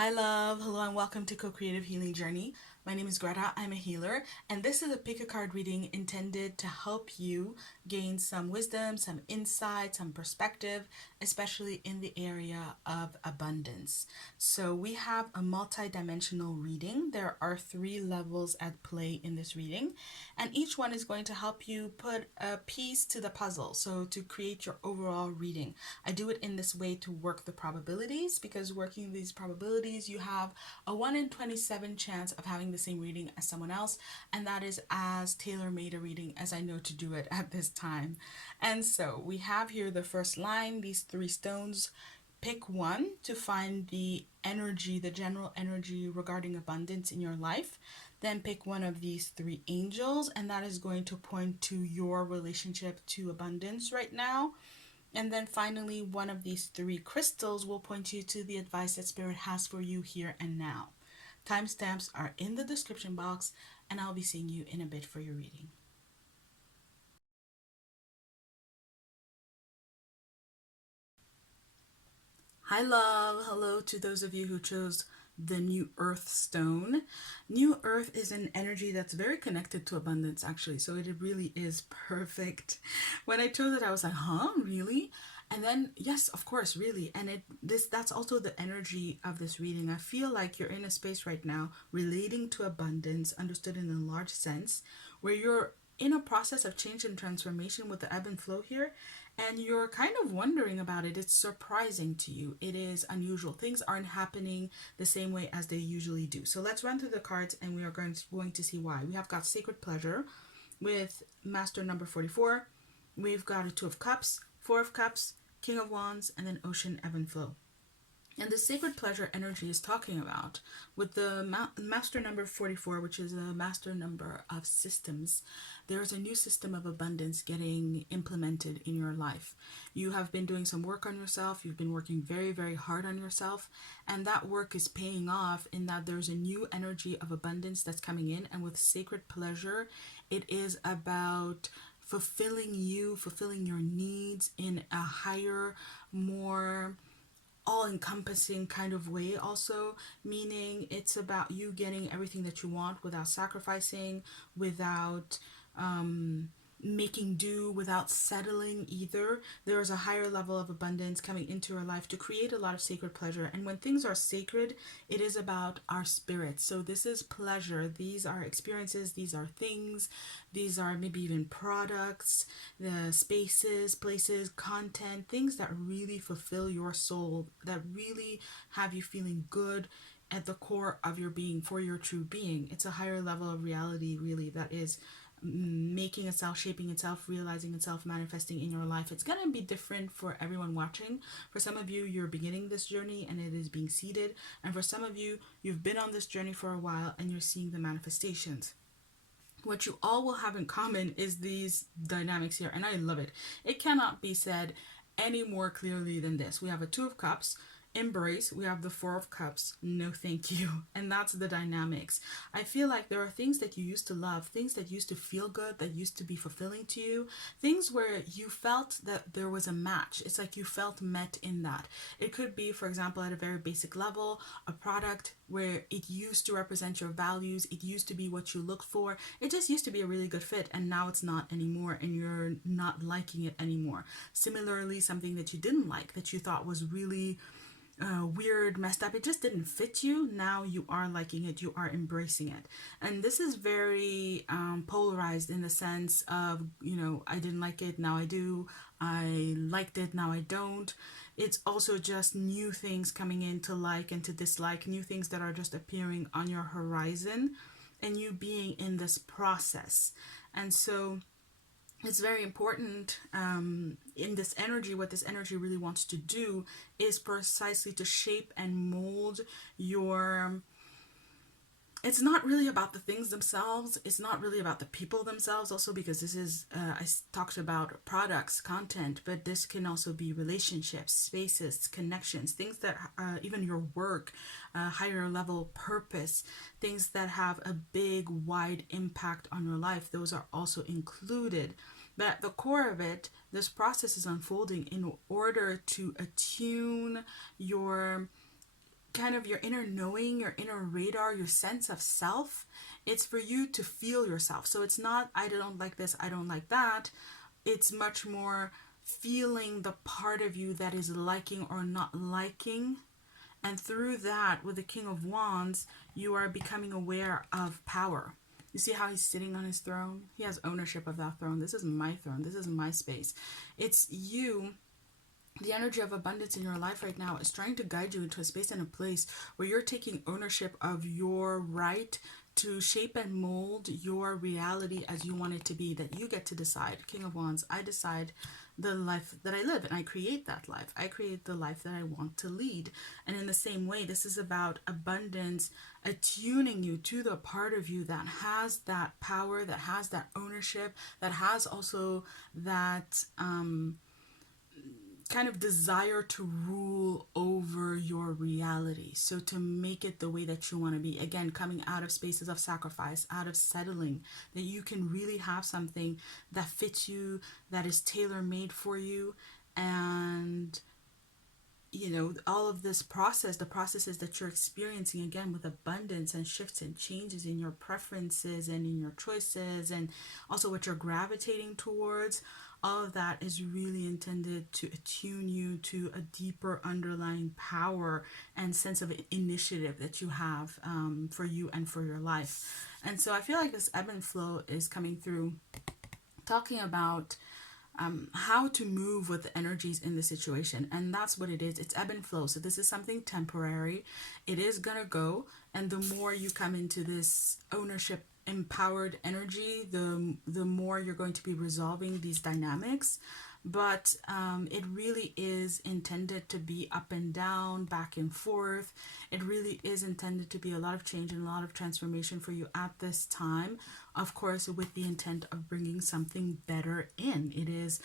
Hi, love. Hello, and welcome to Co-Creative Healing Journey. My name is Greta. I'm a healer, and this is a pick a card reading intended to help you gain some wisdom, some insight, some perspective, especially in the area of abundance. So, we have a multi-dimensional reading. There are 3 levels at play in this reading, and each one is going to help you put a piece to the puzzle. So, to create your overall reading, I do it in this way to work the probabilities, because working these probabilities, you have a 1 in 27 chance of having the same reading as someone else, and that is as tailor-made a reading as I know to do it at this time. And so we have here the first line, these 3 stones. Pick one to find the energy, the general energy regarding abundance in your life. Then pick one of these 3 angels, and that is going to point to your relationship to abundance right now. And then finally, one of these 3 crystals will point you to the advice that Spirit has for you here and now. Timestamps are in the description box, and I'll be seeing you in a bit for your reading. Hi, love. Hello to those of you who chose the New Earth Stone. New Earth is an energy that's very connected to abundance, actually, so it really is perfect. When I chose it, I was like, huh, really? And then, yes, of course, really. And that's also the energy of this reading. I feel like you're in a space right now relating to abundance, understood in a large sense, where you're in a process of change and transformation with the ebb and flow here, and you're kind of wondering about it. It's surprising to you. It is unusual. Things aren't happening the same way as they usually do. So let's run through the cards, and we are going to see why. We have got Sacred Pleasure with Master number 44. We've got a Two of Cups, Four of Cups, King of Wands, and then Ocean, Ebb and Flow. And the sacred pleasure energy is talking about with the master number 44, which is a master number of systems. There's a new system of abundance getting implemented in your life. You have been doing some work on yourself. You've been working very, very hard on yourself. And that work is paying off in that there's a new energy of abundance that's coming in. And with sacred pleasure, it is about fulfilling you, fulfilling your needs in a higher, more all-encompassing kind of way, also meaning it's about you getting everything that you want without sacrificing, without making do, without settling either. There is a higher level of abundance coming into your life to create a lot of sacred pleasure. And when things are sacred, it is about our spirit. So this is pleasure. These are experiences, these are things, these are maybe even products, the spaces, places, content, things that really fulfill your soul, that really have you feeling good at the core of your being, for your true being. It's a higher level of reality, really, that is making itself, shaping itself, realizing itself, manifesting in your life. It's going to be different for everyone watching. For some of you, you're beginning this journey and it is being seeded. And for some of you, you've been on this journey for a while and you're seeing the manifestations. What you all will have in common is these dynamics here, and I love it. It cannot be said any more clearly than this. We have a Two of Cups, embrace. We have the Four of Cups, no thank you. And that's the dynamics. I feel like there are things that you used to love, things that used to feel good, that used to be fulfilling to you, things where you felt that there was a match. It's like you felt met in that. It could be, for example, at a very basic level, a product where it used to represent your values, it used to be what you looked for, it just used to be a really good fit, and now it's not anymore, and you're not liking it anymore. Similarly, something that you didn't like, that you thought was really weird, messed up, it just didn't fit you, now you are liking it, you are embracing it. And this is very polarized in the sense of, I didn't like it, now I do, I liked it, now I don't. It's also just new things coming in to like and to dislike, new things that are just appearing on your horizon, and you being in this process. And so it's very important in this energy. What this energy really wants to do is precisely to shape and mold your. It's not really about the things themselves. It's not really about the people themselves, also, because this is, I talked about products, content, but this can also be relationships, spaces, connections, things that, even your work, higher level purpose, things that have a big, wide impact on your life. Those are also included. But at the core of it, this process is unfolding in order to attune your kind of your inner knowing, your inner radar, your sense of self. It's for you to feel yourself. So it's not, I don't like this, I don't like that. It's much more feeling the part of you that is liking or not liking. And through that, with the King of Wands, you are becoming aware of power. You see how he's sitting on his throne? He has ownership of that throne. This is my throne. This is my space. It's you. The energy of abundance in your life right now is trying to guide you into a space and a place where you're taking ownership of your right to shape and mold your reality as you want it to be, that you get to decide. King of Wands, I decide the life that I live, and I create that life. I create the life that I want to lead. And in the same way, this is about abundance, attuning you to the part of you that has that power, that has that ownership, that has also that kind of desire to rule over your reality. So to make it the way that you want to be. Again, coming out of spaces of sacrifice, out of settling, that you can really have something that fits you, that is tailor-made for you. And you know, all of this process, the processes that you're experiencing, again, with abundance and shifts and changes in your preferences and in your choices, and also what you're gravitating towards, all of that is really intended to attune you to a deeper underlying power and sense of initiative that you have for you and for your life. And so I feel like this ebb and flow is coming through, talking about how to move with the energies in the situation. And that's what it is. It's ebb and flow. So this is something temporary. It is gonna go. And the more you come into this ownership empowered energy, the more you're going to be resolving these dynamics. But it really is intended to be up and down, back and forth. It really is intended to be a lot of change and a lot of transformation for you at this time. Of course, with the intent of bringing something better in. It is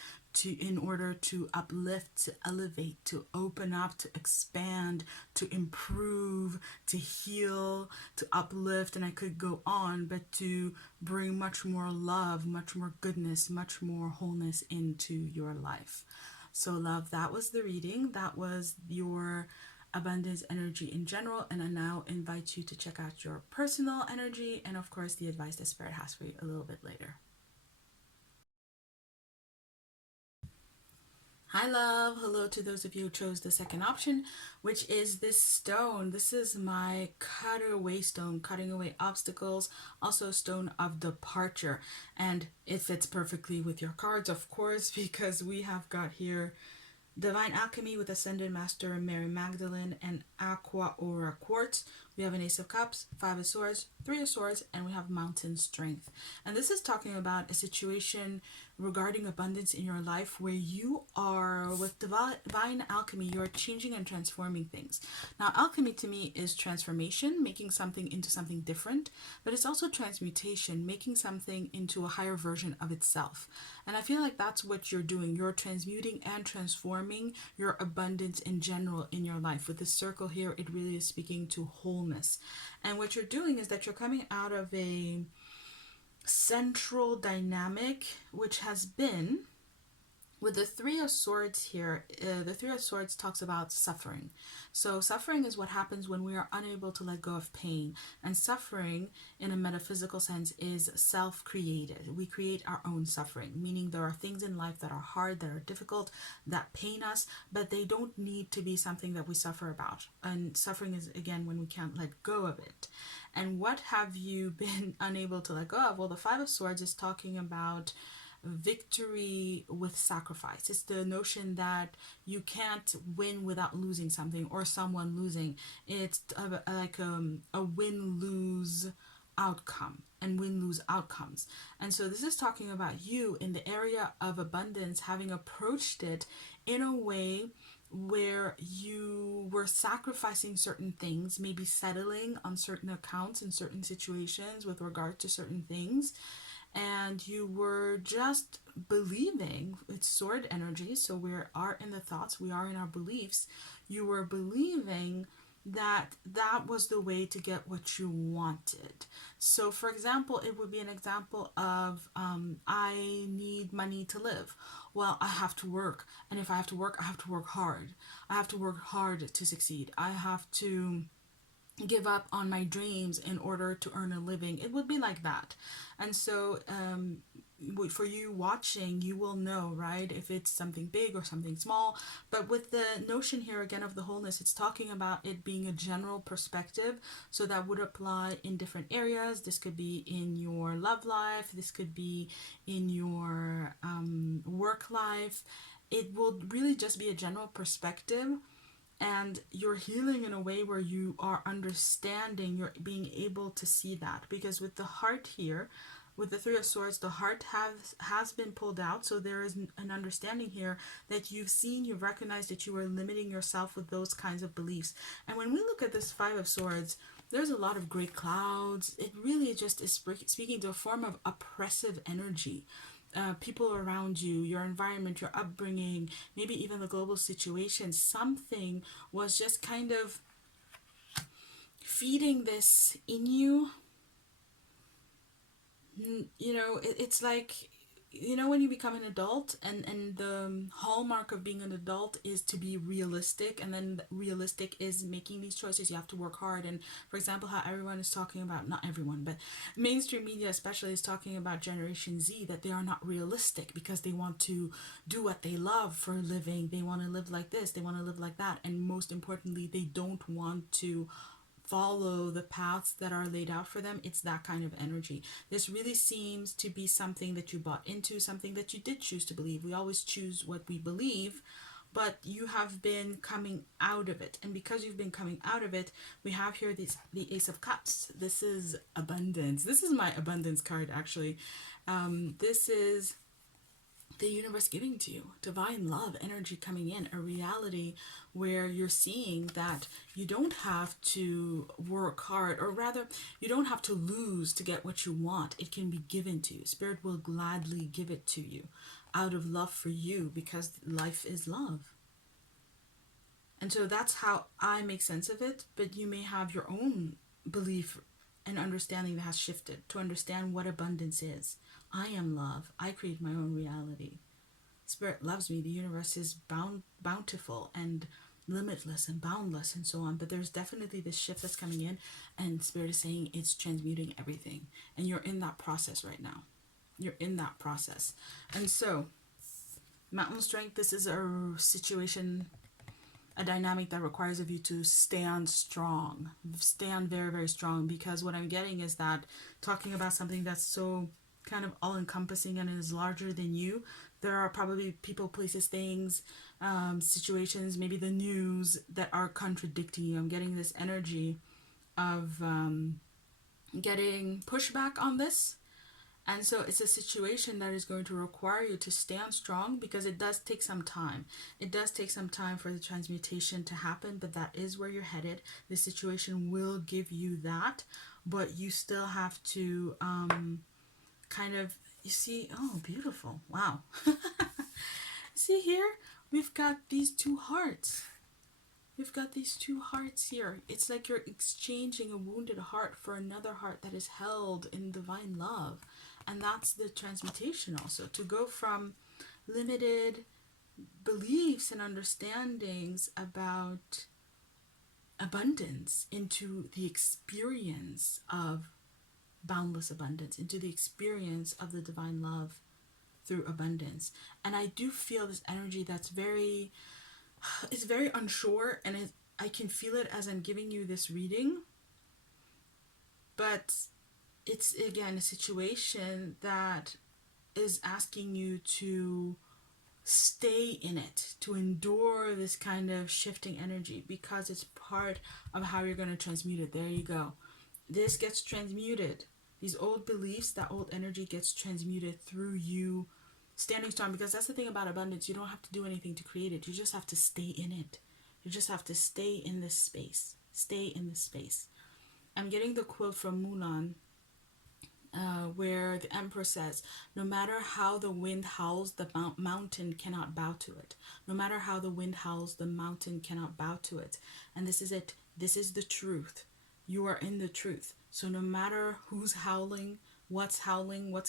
in order to uplift, to elevate, to open up, to expand, to improve, to heal, to uplift, and I could go on, but to bring much more love, much more goodness, much more wholeness into your life. So love, that was the reading. That was your abundance energy in general, and I now invite you to check out your personal energy and of course the advice that Spirit has for you a little bit later. Hi love, hello to those of you who chose the second option, which is this stone. This is my cutaway stone, cutting away obstacles, also stone of departure. And it fits perfectly with your cards, of course, because we have got here Divine Alchemy with Ascended Master Mary Magdalene and Aqua Aura Quartz. We have an Ace of Cups, Five of Swords, Three of Swords, and we have Mountain Strength. And this is talking about a situation regarding abundance in your life where you are, with divine alchemy, you're changing and transforming things. Now, alchemy to me is transformation, making something into something different, but it's also transmutation, making something into a higher version of itself. And I feel like that's what you're doing. You're transmuting and transforming your abundance in general in your life. With this circle here, it really is speaking to wholeness. And what you're doing is that you're coming out of a central dynamic, which has been with the Three of Swords here. The Three of Swords talks about suffering. So suffering is what happens when we are unable to let go of pain. And suffering, in a metaphysical sense, is self-created. We create our own suffering, meaning there are things in life that are hard, that are difficult, that pain us, but they don't need to be something that we suffer about. And suffering is, again, when we can't let go of it. And what have you been unable to let go of? Well, the Five of Swords is talking about victory with sacrifice. It's the notion that you can't win without losing something or someone losing. It's like a win-lose outcome and win-lose outcomes. And so this is talking about you in the area of abundance, having approached it in a way where you were sacrificing certain things, maybe settling on certain accounts in certain situations with regard to certain things, and you were just believing. It's sword energy, so we are in the thoughts, we are in our beliefs. You were believing that was the way to get what you wanted. So for example, it would be an example of I need money to live. Well, I have to work, and if I have to work, I have to work hard. I have to work hard to succeed. I have to give up on my dreams in order to earn a living. It would be like that. And so for you watching, you will know, right, if it's something big or something small. But with the notion here again of the wholeness, it's talking about it being a general perspective. So that would apply in different areas. This could be in your love life, this could be in your work life. It will really just be a general perspective, and you're healing in a way where you are understanding, you're being able to see that. Because with the heart here, with the Three of Swords, the heart has been pulled out. So there is an understanding here that you've seen, you've recognized that you are limiting yourself with those kinds of beliefs. And when we look at this Five of Swords, there's a lot of gray clouds. It really just is speaking to a form of oppressive energy. People around you, your environment, your upbringing, maybe even the global situation, something was just kind of feeding this in you. You know, it's like, you know, when you become an adult, and the hallmark of being an adult is to be realistic, and then realistic is making these choices. You have to work hard. And for example, how everyone is talking about, not everyone, but mainstream media especially is talking about Generation Z, that they are not realistic because they want to do what they love for a living. They want to live like this, they want to live like that, and most importantly, they don't want to follow the paths that are laid out for them. It's that kind of energy. This really seems to be something that you bought into, something that you did choose to believe. We always choose what we believe, but you have been coming out of it. And because you've been coming out of it, we have here the Ace of Cups. This is abundance. This is my abundance card, actually. This is the universe giving to you divine love energy coming in, a reality where you're seeing that you don't have to work hard, or rather you don't have to lose to get what you want. It can be given to you. Spirit will gladly give it to you out of love for you, because life is love. And so that's how I make sense of it. But you may have your own belief and understanding that has shifted to understand what abundance is. I am love. I create my own reality. Spirit loves me. The universe is bountiful and limitless and boundless and so on. But there's definitely this shift that's coming in, and Spirit is saying it's transmuting everything. And you're in that process right now. You're in that process. And so, Mountain Strength, this is a situation, a dynamic that requires of you to stand strong. Stand very, very strong. Because what I'm getting is that talking about something that's so kind of all-encompassing and is larger than you, there are probably people, places, things, situations, maybe the news that are contradicting you. I'm getting this energy of getting pushback on this. And so it's a situation that is going to require you to stand strong, because it does take some time. It does take some time for the transmutation to happen, but that is where you're headed. The situation will give you that, but you still have to kind of, you see, oh, beautiful. Wow. See here, we've got these two hearts. We've got these two hearts here. It's like you're exchanging a wounded heart for another heart that is held in divine love. And that's the transmutation also. To go from limited beliefs and understandings about abundance into the experience of boundless abundance, into the experience of the divine love through abundance. And I do feel this energy that's very, it's very unsure, and I can feel it as I'm giving you this reading. But it's, again, a situation that is asking you to stay in it, to endure this kind of shifting energy, because it's part of how you're going to transmute it. There you go. This gets transmuted. These old beliefs, that old energy gets transmuted through you standing strong. Because that's the thing about abundance. You don't have to do anything to create it. You just have to stay in it. You just have to stay in this space. Stay in this space. I'm getting the quote from Mulan. where the Emperor says, no matter how the wind howls, the mountain cannot bow to it. No matter how the wind howls, the mountain cannot bow to it. And this is it. This is the truth. You are in the truth. So no matter who's howling, what's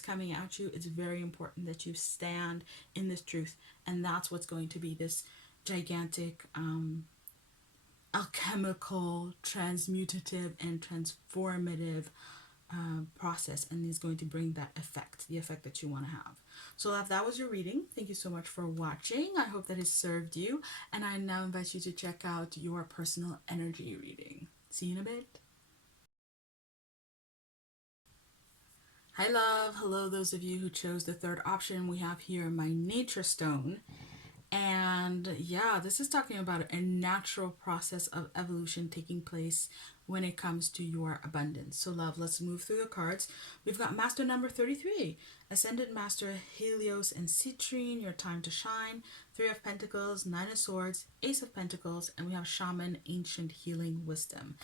coming at you, it's very important that you stand in this truth. And that's what's going to be this gigantic alchemical, transmutative, and transformative process, and is going to bring that effect, the effect that you want to have. So if that was your reading, thank you so much for watching. I hope that it served you, and I now invite you to check out your personal energy reading. See you in a bit. Hi love, hello those of you who chose the third option. We have here my nature stone. And yeah, this is talking about a natural process of evolution taking place when it comes to your abundance. So love, let's move through the cards. We've got Master number 33, Ascended Master Helios and Citrine, your time to shine. Three of Pentacles, Nine of Swords, Ace of Pentacles, and we have Shaman, Ancient Healing Wisdom.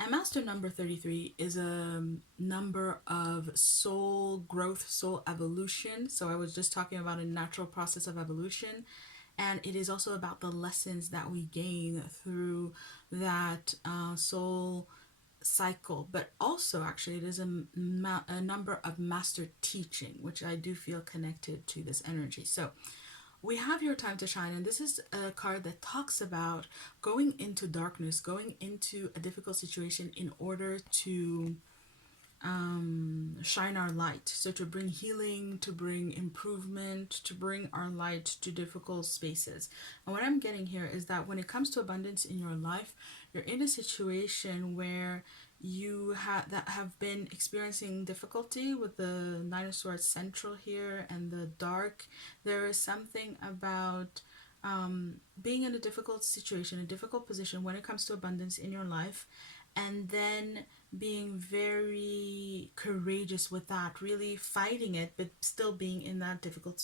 And Master number 33 is a number of soul growth, soul evolution. So I was just talking about a natural process of evolution. And it is also about the lessons that we gain through that soul cycle. But also, actually, it is a number of master teaching, which I do feel connected to this energy. So we have your time to shine. And this is a card that talks about going into darkness, going into a difficult situation in order to shine our light. So to bring healing, to bring improvement, to bring our light to difficult spaces. And what I'm getting here is that when it comes to abundance in your life, you're in a situation where you have been experiencing difficulty with the Nine of Swords central here and the dark. There is something about being in a difficult situation, a difficult position when it comes to abundance in your life, and then being very courageous with that, really fighting it, but still being in that difficult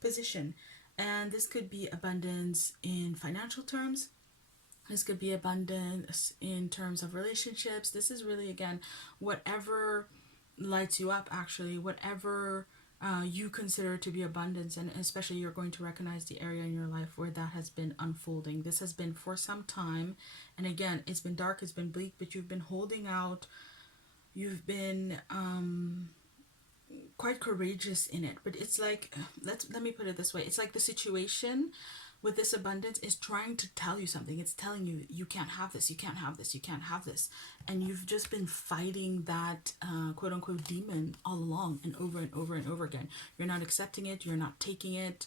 position. And this could be abundance in financial terms. This could be abundance in terms of relationships. This is really, again, whatever lights you up, actually, whatever you consider to be abundance, and especially you're going to recognize the area in your life where that has been unfolding. This has been for some time, and again, it's been dark, it's been bleak, but you've been holding out. You've been quite courageous in it. But it's like, let me put it this way, it's like the situation with this abundance is trying to tell you something. It's telling you, you can't have this, you can't have this, you can't have this. And you've just been fighting that quote unquote demon all along, and over and over and over again. You're not accepting it, you're not taking it,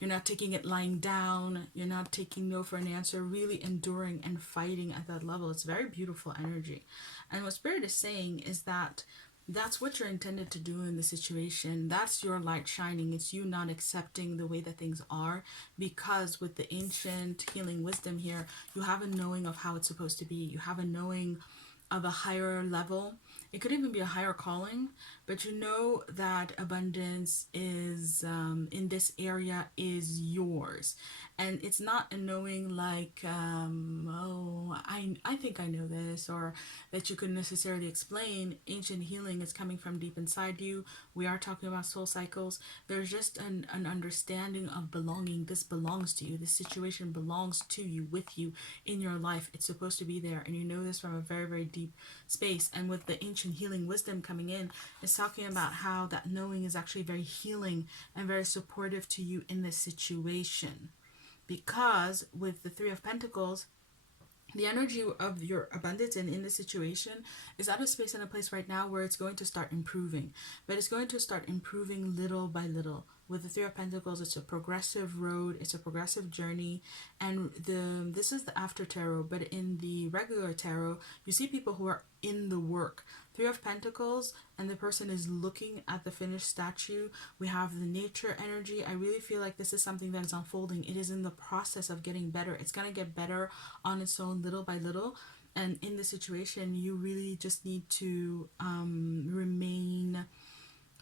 you're not taking it lying down, you're not taking no for an answer, really enduring and fighting at that level. It's very beautiful energy. And what Spirit is saying is that that's what you're intended to do in the situation. That's your light shining. It's you not accepting the way that things are, because with the ancient healing wisdom here, you have a knowing of how it's supposed to be. You have a knowing of a higher level. It could even be a higher calling, but you know that abundance is in this area is yours. And it's not a knowing like, oh, I think I know this, or that you could necessarily explain. Ancient healing is coming from deep inside you. We are talking about soul cycles. There's just an understanding of belonging. This belongs to you. This situation belongs to you, with you, in your life. It's supposed to be there. And you know this from a very, very deep space. And with the ancient healing wisdom coming in, it's talking about how that knowing is actually very healing and very supportive to you in this situation. Because with the Three of Pentacles, the energy of your abundance and in this situation is at a space and a place right now where it's going to start improving. But it's going to start improving little by little. With the Three of Pentacles, it's a progressive road, it's a progressive journey. And this is the after tarot, but in the regular tarot, you see people who are in the work. Three of Pentacles, and the person is looking at the finished statue. We have the nature energy. I really feel like this is something that is unfolding. It is in the process of getting better. It's going to get better on its own, little by little. And in this situation, you really just need to remain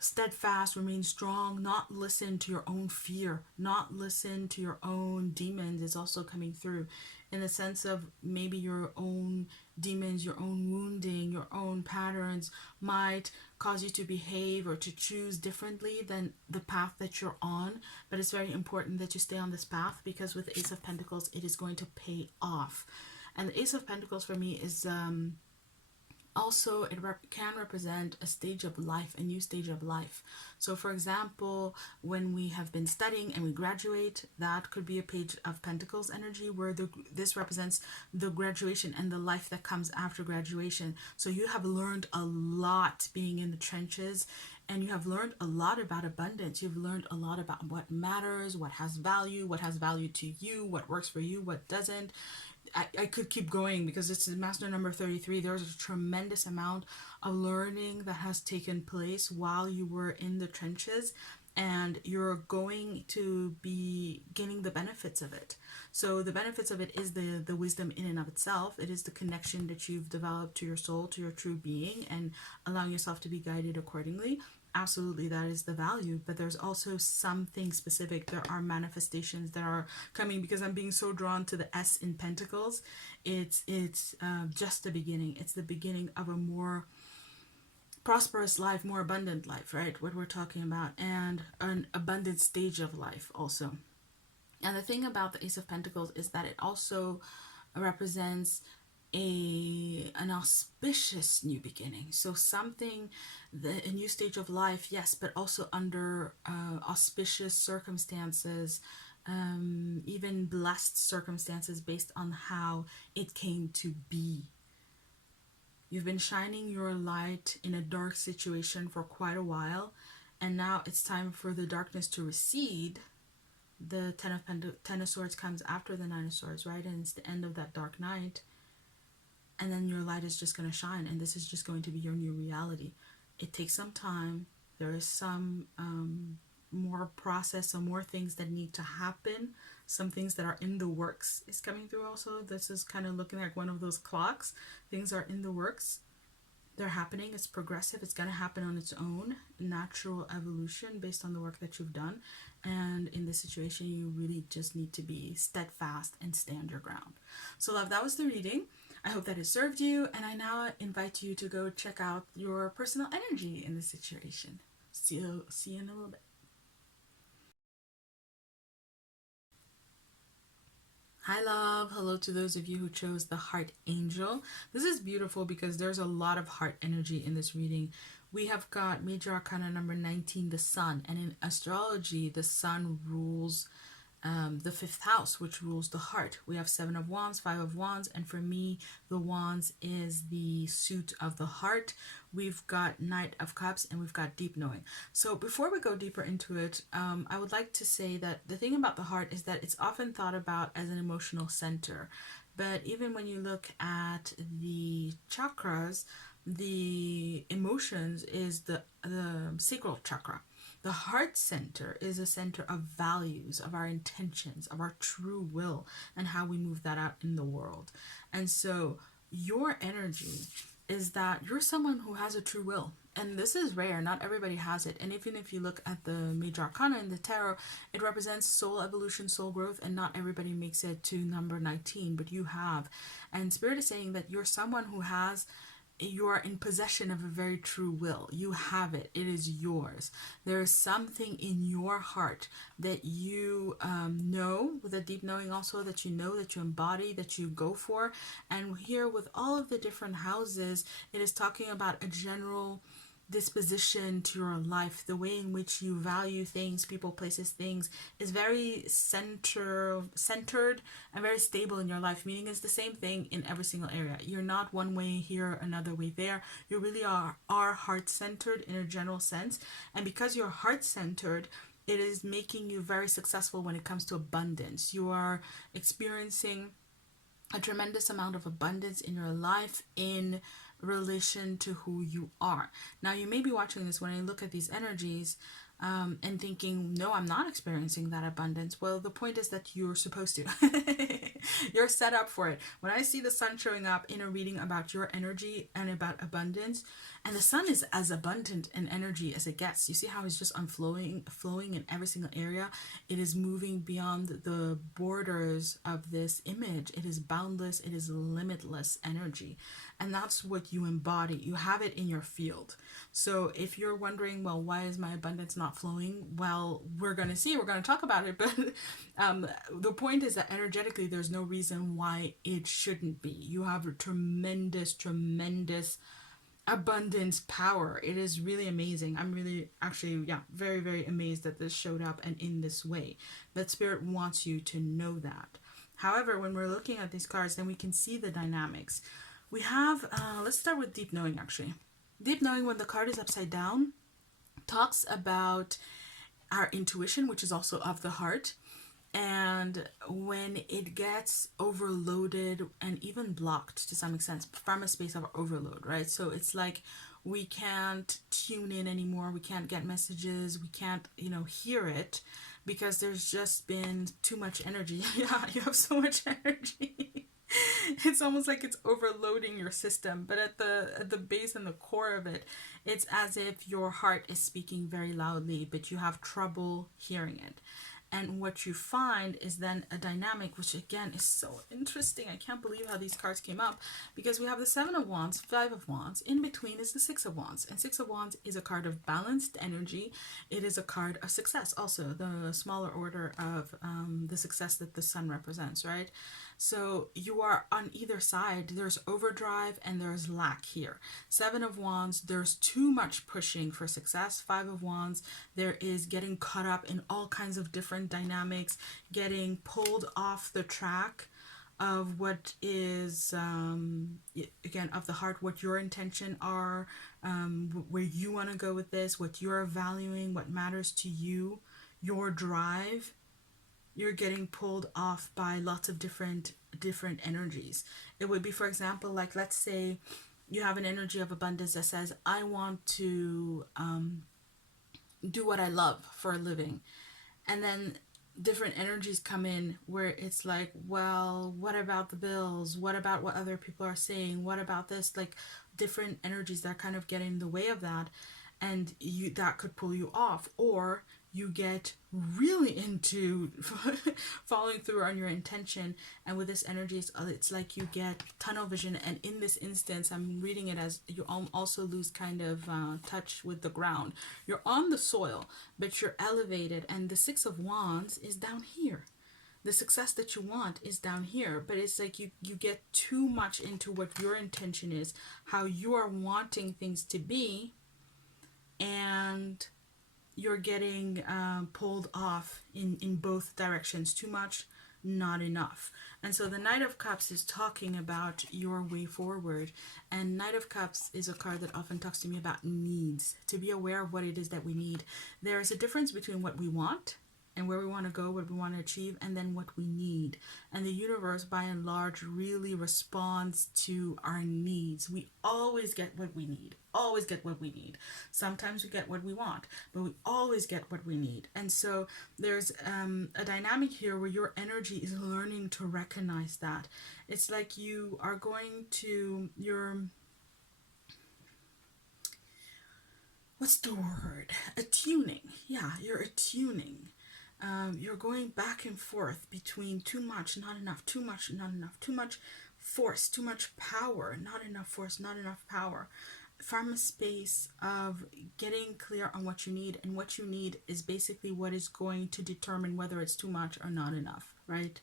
steadfast, remain strong, not listen to your own fear, not listen to your own demons is also coming through, in the sense of maybe your own demons, your own wounding, your own patterns might cause you to behave or to choose differently than the path that you're on. But it's very important that you stay on this path, because with the Ace of Pentacles, it is going to pay off. And the Ace of Pentacles for me is also, it can represent a stage of life, a new stage of life. So for example, when we have been studying and we graduate, that could be a Page of Pentacles energy, where this represents the graduation and the life that comes after graduation. So you have learned a lot being in the trenches, and you have learned a lot about abundance. You've learned a lot about what matters, what has value to you, what works for you, what doesn't. I could keep going because it's master number 33. There's a tremendous amount of learning that has taken place while you were in the trenches, and you're going to be gaining the benefits of it. So the benefits of it is the wisdom in and of itself. It is the connection that you've developed to your soul, to your true being, and allowing yourself to be guided accordingly. Absolutely, that is the value. But there's also something specific. There are manifestations that are coming, because I'm being so drawn to the S in Pentacles. It's just the beginning. It's the beginning of a more prosperous life, more abundant life, right? What we're talking about, and an abundant stage of life also. And the thing about the Ace of Pentacles is that it also represents an auspicious new beginning. So something, a new stage of life, yes, but also under auspicious circumstances, even blessed circumstances based on how it came to be. You've been shining your light in a dark situation for quite a while, and now it's time for the darkness to recede. The Ten of Swords comes after the Nine of Swords, right? And it's the end of that dark night. And then your light is just going to shine, and this is just going to be your new reality. It takes some time. There is some more process, some more things that need to happen. Some things that are in the works is coming through also. This is kind of looking like one of those clocks. Things are in the works. They're happening. It's progressive. It's going to happen on its own. Natural evolution based on the work that you've done. And in this situation, you really just need to be steadfast and stand your ground. So love, that was the reading. I hope that it served you, and I now invite you to go check out your personal energy in this situation. See you in a little bit. Hi love, hello to those of you who chose the Heart Angel. This is beautiful because there's a lot of heart energy in this reading. We have got Major Arcana number 19, the Sun, and in astrology, the Sun rules the 5th house, which rules the heart. We have 7 of Wands, 5 of Wands, and for me, the Wands is the suit of the heart. We've got Knight of Cups, and we've got Deep Knowing. So before we go deeper into it, I would like to say that the thing about the heart is that it's often thought about as an emotional center. But even when you look at the chakras, the emotions is the sacral chakra. The heart center is a center of values, of our intentions, of our true will, and how we move that out in the world. And so your energy is that you're someone who has a true will. And this is rare. Not everybody has it. And even if you look at the Major Arcana in the Tarot, it represents soul evolution, soul growth, and not everybody makes it to number 19, but you have. And Spirit is saying that you're someone who has, you are in possession of a very true will. You have it. It is yours. There is something in your heart that you know, with a deep knowing also, that you know, that you embody, that you go for. And here with all of the different houses, it is talking about a general disposition to your life. The way in which you value things, people, places, things is very centered and very stable in your life, meaning it's the same thing in every single area. You're not one way here, another way there. You really are heart-centered in a general sense. And because you're heart-centered, it is making you very successful when it comes to abundance. You are experiencing a tremendous amount of abundance in your life in relation to who you are. Now, you may be watching this when I look at these energies. and thinking, no, I'm not experiencing that abundance. Well, the point is that you're supposed to. You're set up for it. When I see the sun showing up in a reading about your energy and about abundance, and the sun is as abundant in energy as it gets. You see how it's just flowing in every single area. It is moving beyond the borders of this image. It is boundless. It is limitless energy. And that's what you embody. You have it in your field. So if you're wondering, well, why is my abundance not flowing? Well, we're going to see. We're going to talk about it. But the point is that energetically, there's no reason why it shouldn't be. You have a tremendous abundance power. It is really amazing. I'm really actually, very, very amazed that this showed up and in this way. That Spirit wants you to know that. However, when we're looking at these cards, then we can see the dynamics. We have, let's start with Deep Knowing actually. Deep Knowing, when the card is upside down, talks about our intuition, which is also of the heart. And when it gets overloaded and even blocked to some extent from a space of overload, right? So it's like we can't tune in anymore. We can't get messages. We can't, hear it because there's just been too much energy. Yeah, you have so much energy. It's almost like it's overloading your system, but at the base and the core of it, it's as if your heart is speaking very loudly, but you have trouble hearing it. And what you find is then a dynamic, which again is so interesting. I can't believe how these cards came up, because we have the Seven of Wands, Five of Wands. In between is the Six of Wands. And Six of Wands is a card of balanced energy. It is a card of success, also the smaller order of the success that the sun represents, right? So you are on either side. There's overdrive and there's lack here. Seven of Wands, there's too much pushing for success. Five of Wands, there is getting caught up in all kinds of different dynamics, getting pulled off the track of what is, again, of the heart, what your intention are, where you want to go with this, what you're valuing, what matters to you, your drive. You're getting pulled off by lots of different energies. It would be, for example, like, let's say you have an energy of abundance that says, I want to do what I love for a living. And then different energies come in where it's like, well, what about the bills? What about what other people are saying? What about this? Like, different energies that kind of get in the way of that. And that could pull you off. Or you get really into following through on your intention, and with this energy it's like you get tunnel vision, and in this instance I'm reading it as you also lose kind of touch with the ground. You're on the soil but you're elevated, and the Six of Wands is down here. The success that you want is down here, but it's like you get too much into what your intention is, how you are wanting things to be, and you're getting pulled off in both directions. Too much, not enough. And so the Knight of Cups is talking about your way forward. And Knight of Cups is a card that often talks to me about needs, to be aware of what it is that we need. There is a difference between what we want and where we want to go, what we want to achieve, and then what we need. And the universe, by and large, really responds to our needs. We always get what we need. Always get what we need. Sometimes we get what we want, but we always get what we need. And so there's a dynamic here where your energy is learning to recognize that. It's like you are going to what's the word? Attuning. Yeah, you're attuning. You're going back and forth between too much, not enough, too much, not enough, too much force, too much power, not enough force, not enough power, from a space of getting clear on what you need. And what you need is basically what is going to determine whether it's too much or not enough, right?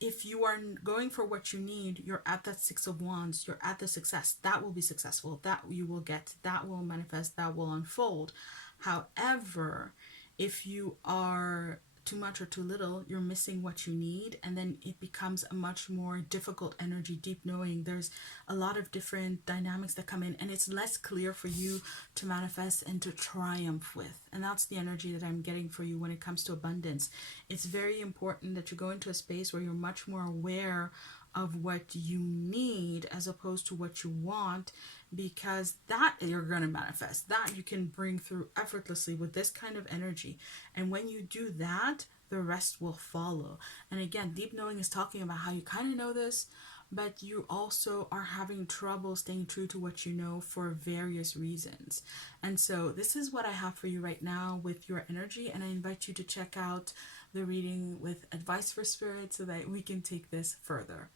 If you are going for what you need, you're at that Six of Wands, you're at the success. That will be successful, that you will get, that will manifest, that will unfold. However, if you are too much or too little, you're missing what you need, and then it becomes a much more difficult energy. Deep Knowing, there's a lot of different dynamics that come in, and it's less clear for you to manifest and to triumph with. And that's the energy that I'm getting for you when it comes to abundance. It's very important that you go into a space where you're much more aware of what you need as opposed to what you want, because that you're going to manifest, that you can bring through effortlessly with this kind of energy. And when you do that, the rest will follow. And again, deep knowing is talking about how you kind of know this, but you also are having trouble staying true to what you know for various reasons. And so this is what I have for you right now with your energy, and I invite you to check out the reading with advice for spirit so that we can take this further.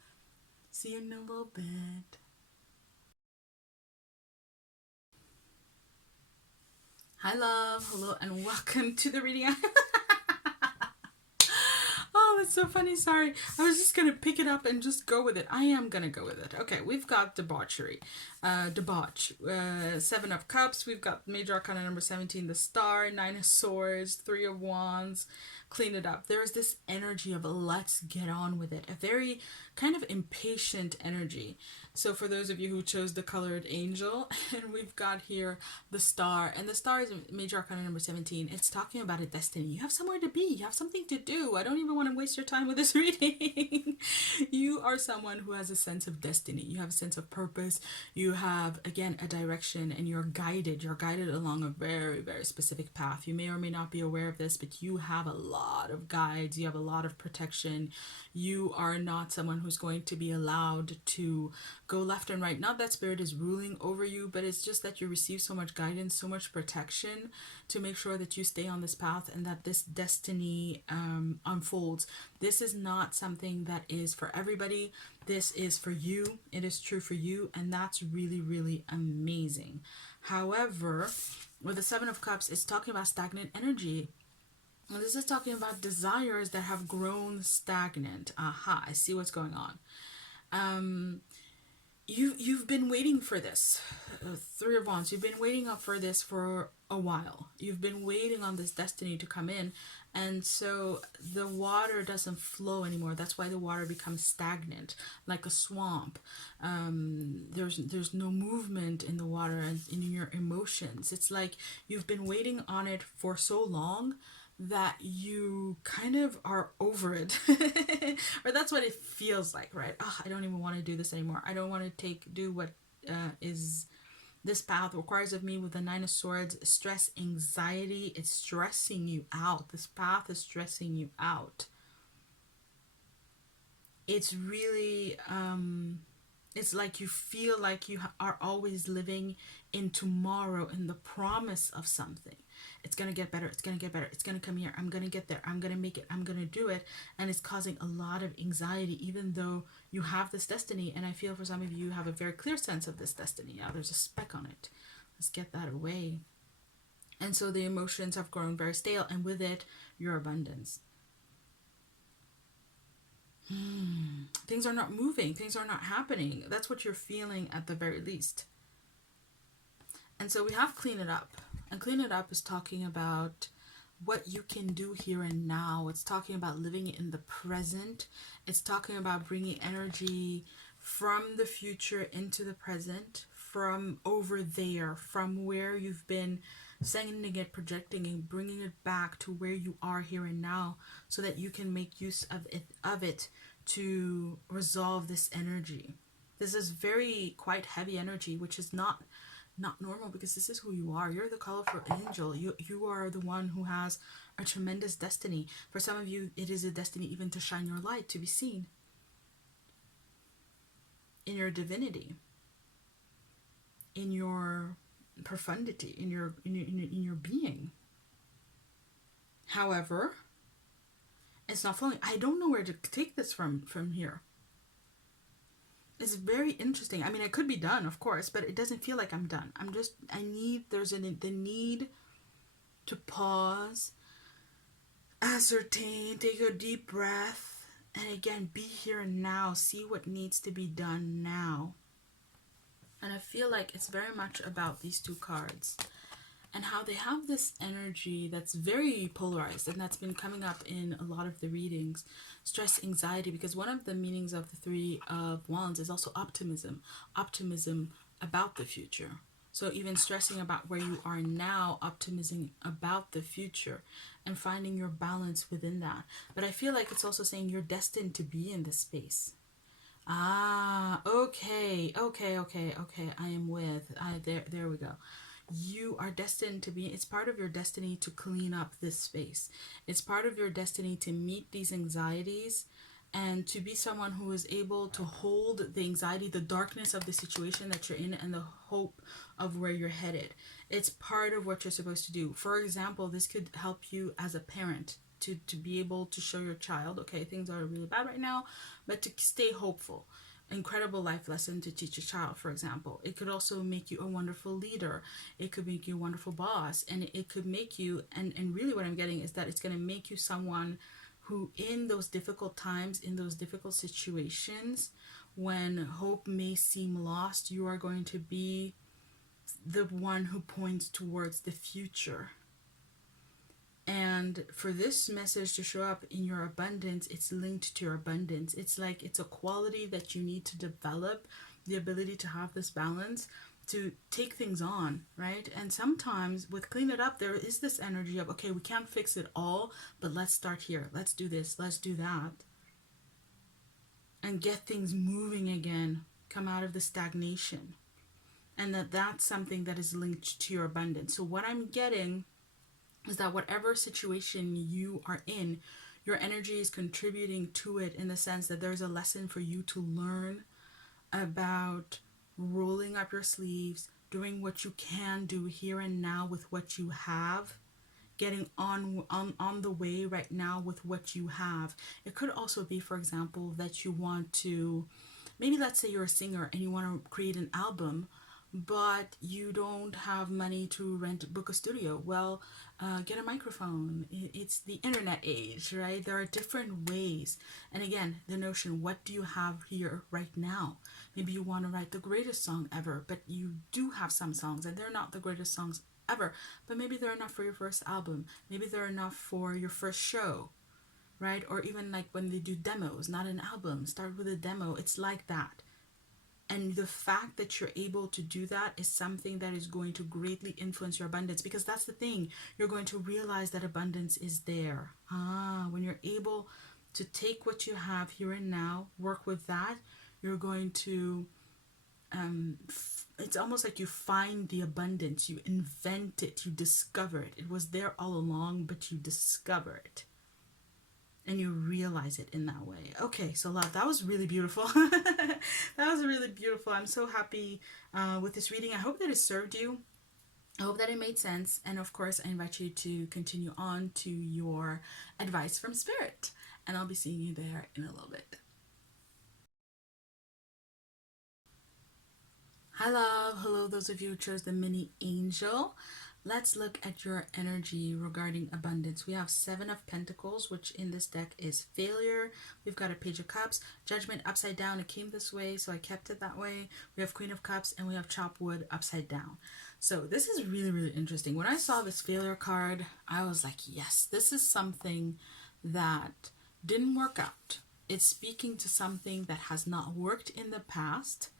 See you in a little bit. Hi love, hello, and welcome to the reading. Oh, that's so funny. Sorry. I was just going to pick it up and just go with it. I am going to go with it. Okay, we've got debauchery. Debauch. 7 of Cups. We've got Major Arcana number 17, the Star. 9 of Swords. 3 of Wands. Clean it up. There's this energy of let's get on with it. A very kind of impatient energy. So for those of you who chose the colored angel, and we've got here the Star, and the Star is Major Arcana number 17. It's talking about a destiny. You have somewhere to be. You have something to do. I don't even want to waste your time with this reading. You are someone who has a sense of destiny. You have a sense of purpose. You have, again, a direction, and you're guided. You're guided along a very, very specific path. You may or may not be aware of this, but you have a lot of guides. You have a lot of protection. You are not someone who's going to be allowed to go left and right. Not that spirit is ruling over you, but it's just that you receive so much guidance, so much protection to make sure that you stay on this path and that this destiny unfolds. This is not something that is for everybody. This is for you. It is true for you, and that's really, really amazing. However, with the 7 of Cups, it's talking about stagnant energy. Well, this is talking about desires that have grown stagnant. Aha, I see what's going on. You've been waiting for this. 3 of Wands. You've been waiting up for this for a while. You've been waiting on this destiny to come in, and so the water doesn't flow anymore. That's why the water becomes stagnant, like a swamp. There's no movement in the water and in your emotions. It's like you've been waiting on it for so long that you kind of are over it. Or that's what it feels like, right? Oh, I don't even want to do this anymore. I don't want to do what is this path requires of me. With the 9 of Swords, stress, anxiety, it's stressing you out. This path is stressing you out. It's really it's like you feel like you are always living in tomorrow, in the promise of something. It's going to get better. It's going to get better. It's going to come here. I'm going to get there. I'm going to make it. I'm going to do it. And it's causing a lot of anxiety, even though you have this destiny. And I feel for some of you have a very clear sense of this destiny. Yeah, there's a speck on it. Let's get that away. And so the emotions have grown very stale. And with it, your abundance. Things are not moving. Things are not happening. That's what you're feeling at the very least. And so we have clean it up. And clean it up is talking about what you can do here and now. It's talking about living in the present. It's talking about bringing energy from the future into the present, from over there, from where you've been sending it, projecting and bringing it back to where you are here and now, so that you can make use of it to resolve this energy. This is very quite heavy energy, which is not normal, because this is who you are. You're the colorful angel. You are the one who has a tremendous destiny. For some of you, it is a destiny even to shine your light, to be seen in your divinity, in your profundity, in your being. However, it's not flowing. I don't know where to take this from here. It's very interesting. I mean, it could be done, of course, but it doesn't feel like I'm done. There's the need to pause, ascertain, take a deep breath, and again, be here and now. See what needs to be done now. And I feel like it's very much about these 2 cards and how they have this energy that's very polarized, and that's been coming up in a lot of the readings. Stress, anxiety, because one of the meanings of the 3 of Wands is also optimism about the future. So even stressing about where you are now, optimism about the future, and finding your balance within that. But I feel like it's also saying you're destined to be in this space. Ah, okay, okay. I am with. There we go. You are destined to be, it's part of your destiny to clean up this space. It's part of your destiny to meet these anxieties and to be someone who is able to hold the anxiety, the darkness of the situation that you're in, and the hope of where you're headed. It's part of what you're supposed to do. For example, this could help you as a parent to be able to show your child, okay, things are really bad right now, but to stay hopeful. Incredible life lesson to teach a child, for example. It could also make you a wonderful leader. It could make you a wonderful boss. And it could make you, and really what I'm getting is that it's going to make you someone who, in those difficult times, in those difficult situations, when hope may seem lost, you are going to be the one who points towards the future. And for this message to show up in your abundance, it's linked to your abundance. It's like it's a quality that you need to develop, the ability to have this balance, to take things on, right? And sometimes with clean it up, there is this energy of, okay, we can't fix it all, but let's start here. Let's do this. Let's do that. And get things moving again. Come out of the stagnation. And that's something that is linked to your abundance. So what I'm getting is that whatever situation you are in, your energy is contributing to it, in the sense that there's a lesson for you to learn about rolling up your sleeves, doing what you can do here and now with what you have, getting on the way right now with what you have. It could also be, for example, that you want to, maybe let's say you're a singer and you want to create an album, but you don't have money to book a studio. Well, get a microphone. It's the internet age, right? There are different ways. And again, the notion, what do you have here right now? Maybe you want to write the greatest song ever, but you do have some songs and they're not the greatest songs ever, but maybe they're enough for your first album. Maybe they're enough for your first show, right? Or even like when they do demos, not an album, start with a demo. It's like that. And the fact that you're able to do that is something that is going to greatly influence your abundance, because that's the thing. You're going to realize that abundance is there. When you're able to take what you have here and now, work with that, you're going to, it's almost like you find the abundance, you invent it, you discover it. It was there all along, but you discover it. And you realize it in that way. Okay, so love, that was really beautiful. That was really beautiful. I'm so happy with this reading. I hope that it served you. I hope that it made sense. And of course, I invite you to continue on to your advice from Spirit. And I'll be seeing you there in a little bit. Hi, love. Hello, those of you who chose the mini angel. Let's look at your energy regarding abundance. We have 7 of Pentacles, which in this deck is failure. We've got a Page of Cups, Judgment upside down. It came this way, so I kept it that way. We have Queen of Cups, and we have Chopped Wood upside down. So this is really, really interesting. When I saw this failure card, I was like, yes, this is something that didn't work out. It's speaking to something that has not worked in the past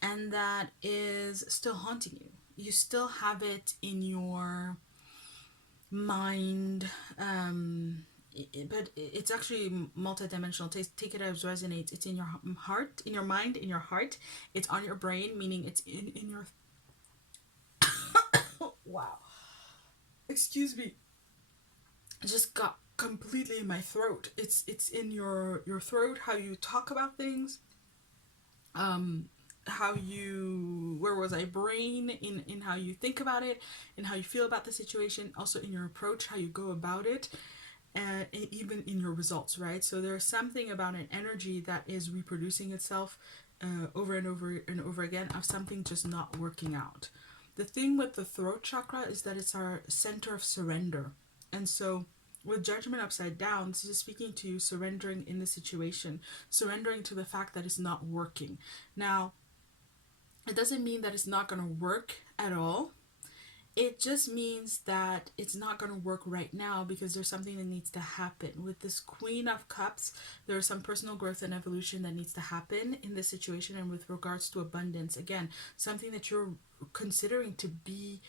and that is still haunting you. You still have it in your mind, but it's actually multidimensional. Take it as resonates. It's in your heart, in your mind, in your heart. It's on your brain, meaning it's in your... Wow. Excuse me. I just got completely in my throat. It's in your throat, how you talk about things. How you, where was I, brain, in how you think about it, in how you feel about the situation, also in your approach, how you go about it, and even in your results, right? So there's something about an energy that is reproducing itself over and over and over again of something just not working out. The thing with the throat chakra is that it's our center of surrender. And so with Judgment upside down, this is speaking to you surrendering in the situation, surrendering to the fact that it's not working. Now, it doesn't mean that it's not going to work at all. It just means that it's not going to work right now because there's something that needs to happen. With this Queen of Cups, there's some personal growth and evolution that needs to happen in this situation. And with regards to abundance, again, something that you're considering to be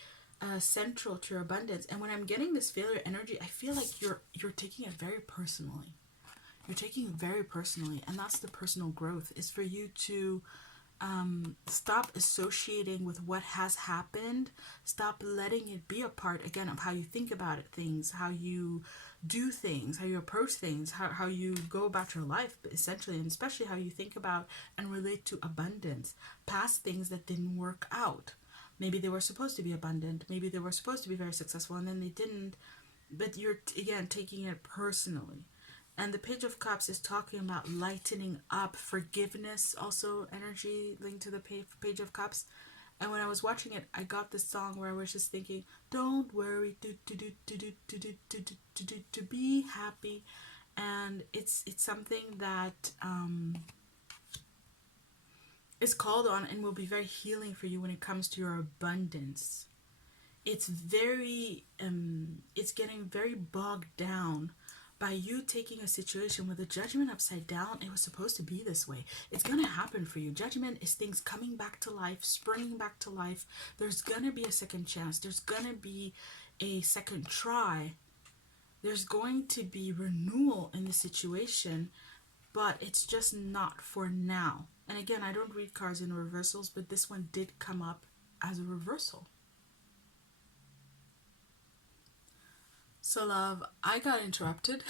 central to your abundance. And when I'm getting this failure energy, I feel like you're taking it very personally. you're taking it very personally, and that's the personal growth, is for you to stop associating with what has happened. Stop letting it be a part, again, of how you think about it, things, how you do things, how you approach things, how you go about your life, essentially, and especially how you think about and relate to abundance, past things that didn't work out. Maybe they were supposed to be abundant, maybe they were supposed to be very successful, and then they didn't, but you're, again, taking it personally. And the Page of Cups is talking about lightening up, forgiveness, also energy linked to the Page of Cups. And when I was watching it, I got this song where I was just thinking, "Don't worry, to be happy," and it's something that is called on and will be very healing for you when it comes to your abundance. It's very it's getting very bogged down by you taking a situation with a judgment upside down. It was supposed to be this way. It's going to happen for you. Judgment is things coming back to life, springing back to life. There's going to be a second chance. There's going to be a second try. There's going to be renewal in the situation, but it's just not for now. And again, I don't read cards in reversals, but this one did come up as a reversal. So, love, I got interrupted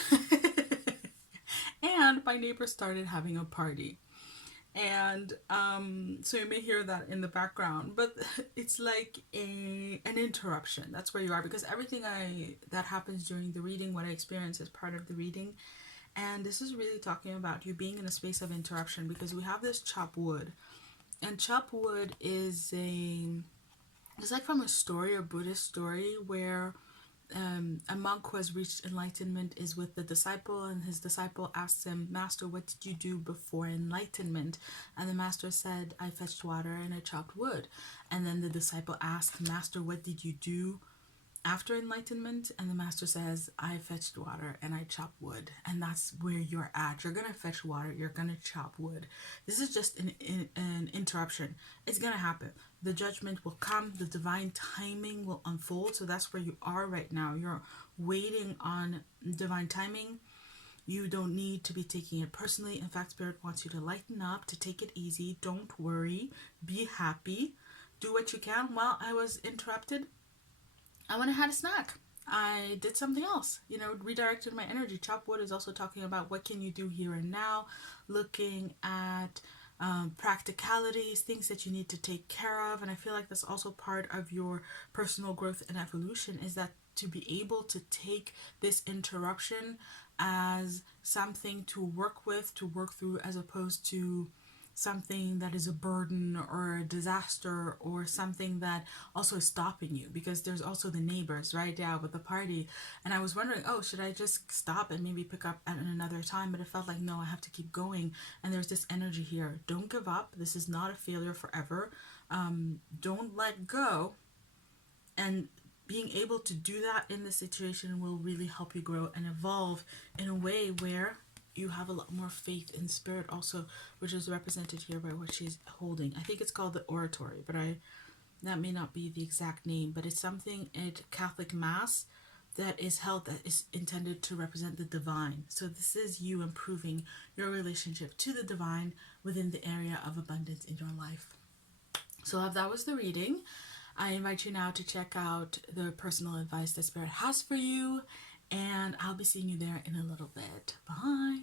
and my neighbor started having a party. And so you may hear that in the background, but it's like an interruption. That's where you are, because everything that happens during the reading, what I experience is part of the reading. And this is really talking about you being in a space of interruption, because we have this chop wood. And chop wood is it's like from a story, a Buddhist story, where a monk who has reached enlightenment is with the disciple, and his disciple asks him, "Master, what did you do before enlightenment?" And the master said, "I fetched water and I chopped wood." And then the disciple asked, "Master, what did you do after enlightenment?" And the master says, "I fetched water and I chopped wood." And that's where you're at. You're gonna fetch water, you're gonna chop wood. This is just an interruption. It's gonna happen. The judgment will come, the divine timing will unfold. So that's where you are right now. You're waiting on divine timing. You don't need to be taking it personally. In fact, Spirit wants you to lighten up, to take it easy. Don't worry, be happy, do what you can. While I was interrupted, I went and had a snack. I did something else, redirected my energy. Chop wood is also talking about what can you do here and now, looking at practicalities, things that you need to take care of. And I feel like that's also part of your personal growth and evolution, is that to be able to take this interruption as something to work with, to work through, as opposed to something that is a burden or a disaster, or something that also is stopping you, because there's also the neighbors, right? Yeah, with the party. And I was wondering, oh, should I just stop and maybe pick up at another time? But it felt like, no, I have to keep going. And there's this energy here. Don't give up. This is not a failure forever. Don't let go. And being able to do that in this situation will really help you grow and evolve in a way where you have a lot more faith in Spirit also, which is represented here by what she's holding. I think it's called the oratory, but that may not be the exact name, but it's something at Catholic Mass that is held, that is intended to represent the divine. So this is you improving your relationship to the divine within the area of abundance in your life. So if that was the reading, I invite you now to check out the personal advice that Spirit has for you, and I'll be seeing you there in a little bit. Bye.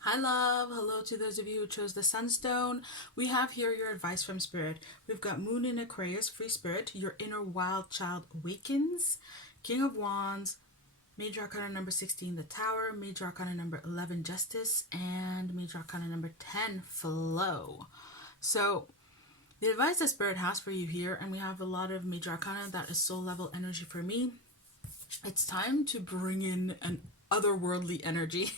Hi, love. Hello to those of you who chose the Sunstone. We have here your advice from Spirit. We've got Moon in Aquarius, Free Spirit. Your inner wild child awakens. King of Wands. Major Arcana number 16, the Tower. Major Arcana number 11, Justice. And Major Arcana number 10, Flow. So the advice that Spirit has for you here, and we have a lot of Major Arcana, that is soul level energy for me. It's time to bring in an otherworldly energy.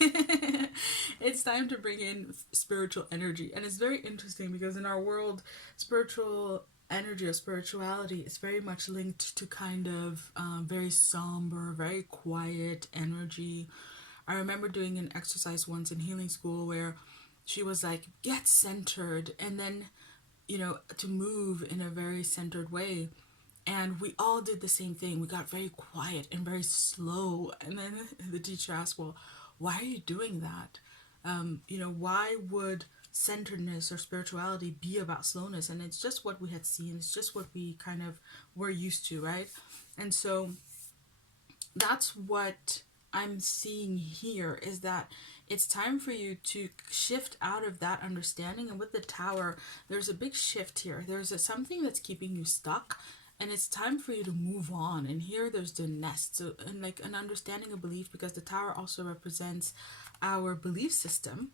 It's time to bring in spiritual energy. And it's very interesting, because in our world, spiritual energy or spirituality is very much linked to kind of very somber, very quiet energy. I remember doing an exercise once in healing school where she was like, get centered, and then to move in a very centered way. And we all did the same thing. We got very quiet and very slow. And then the teacher asked, well, why are you doing that? Why would centeredness or spirituality be about slowness? And it's just what we had seen. It's just what we kind of were used to, right? And so that's what I'm seeing here, is that it's time for you to shift out of that understanding. And with the tower, there's a big shift here. There's something that's keeping you stuck, and it's time for you to move on. And here there's the nest, so, and like an understanding of belief, because the tower also represents our belief system,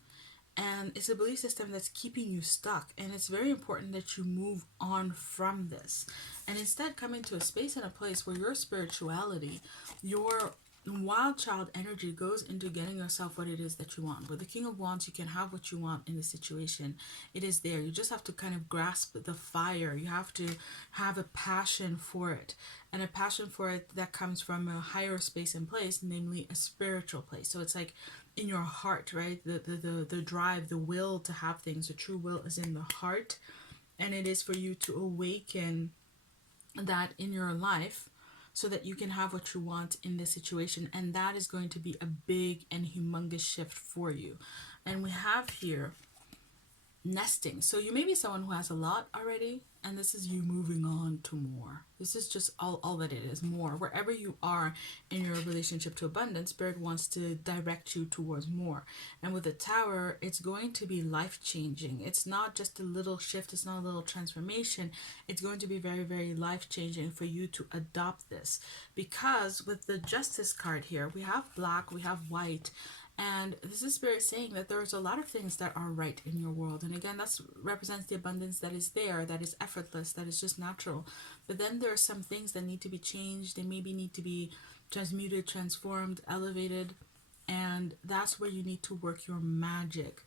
and it's a belief system that's keeping you stuck. And it's very important that you move on from this and instead come into a space and a place where your spirituality, your wild child energy goes into getting yourself what it is that you want. With the King of Wands, you can have what you want in the situation. It is there. You just have to kind of grasp the fire. You have to have a passion for it, and a passion for it that comes from a higher space and place, namely a spiritual place. So it's like in your heart, right? The drive, the will to have things, the true will is in the heart. And it is for you to awaken that in your life so that you can have what you want in this situation. And that is going to be a big and humongous shift for you. And we have here nesting. So you may be someone who has a lot already, and this is you moving on to more. This is just all that it is, more. Wherever you are in your relationship to abundance, Spirit wants to direct you towards more. And with the tower, it's going to be life-changing. It's not just a little shift, it's not a little transformation. It's going to be very, very life-changing for you to adopt this. Because with the Justice card here, we have black, we have white, and this is Spirit saying that there's a lot of things that are right in your world. And again, that represents the abundance that is there, that is effortless, that is just natural. But then there are some things that need to be changed. They maybe need to be transmuted, transformed, elevated. And that's where you need to work your magic.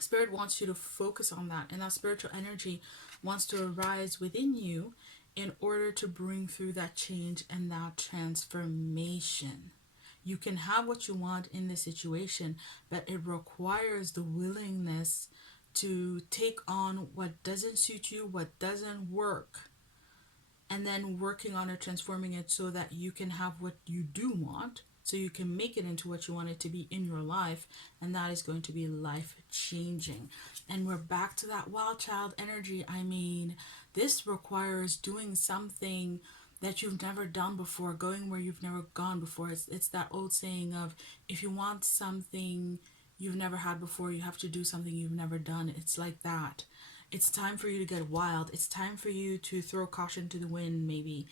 Spirit wants you to focus on that. And that spiritual energy wants to arise within you in order to bring through that change and that transformation. You can have what you want in this situation, but it requires the willingness to take on what doesn't suit you, what doesn't work, and then working on it, transforming it so that you can have what you do want, so you can make it into what you want it to be in your life, and that is going to be life-changing. And we're back to that wild child energy. I mean, this requires doing something that you've never done before, going where you've never gone before. It's that old saying of, if you want something you've never had before, you have to do something you've never done. It's like that. It's time for you to get wild. It's time for you to throw caution to the wind, maybe.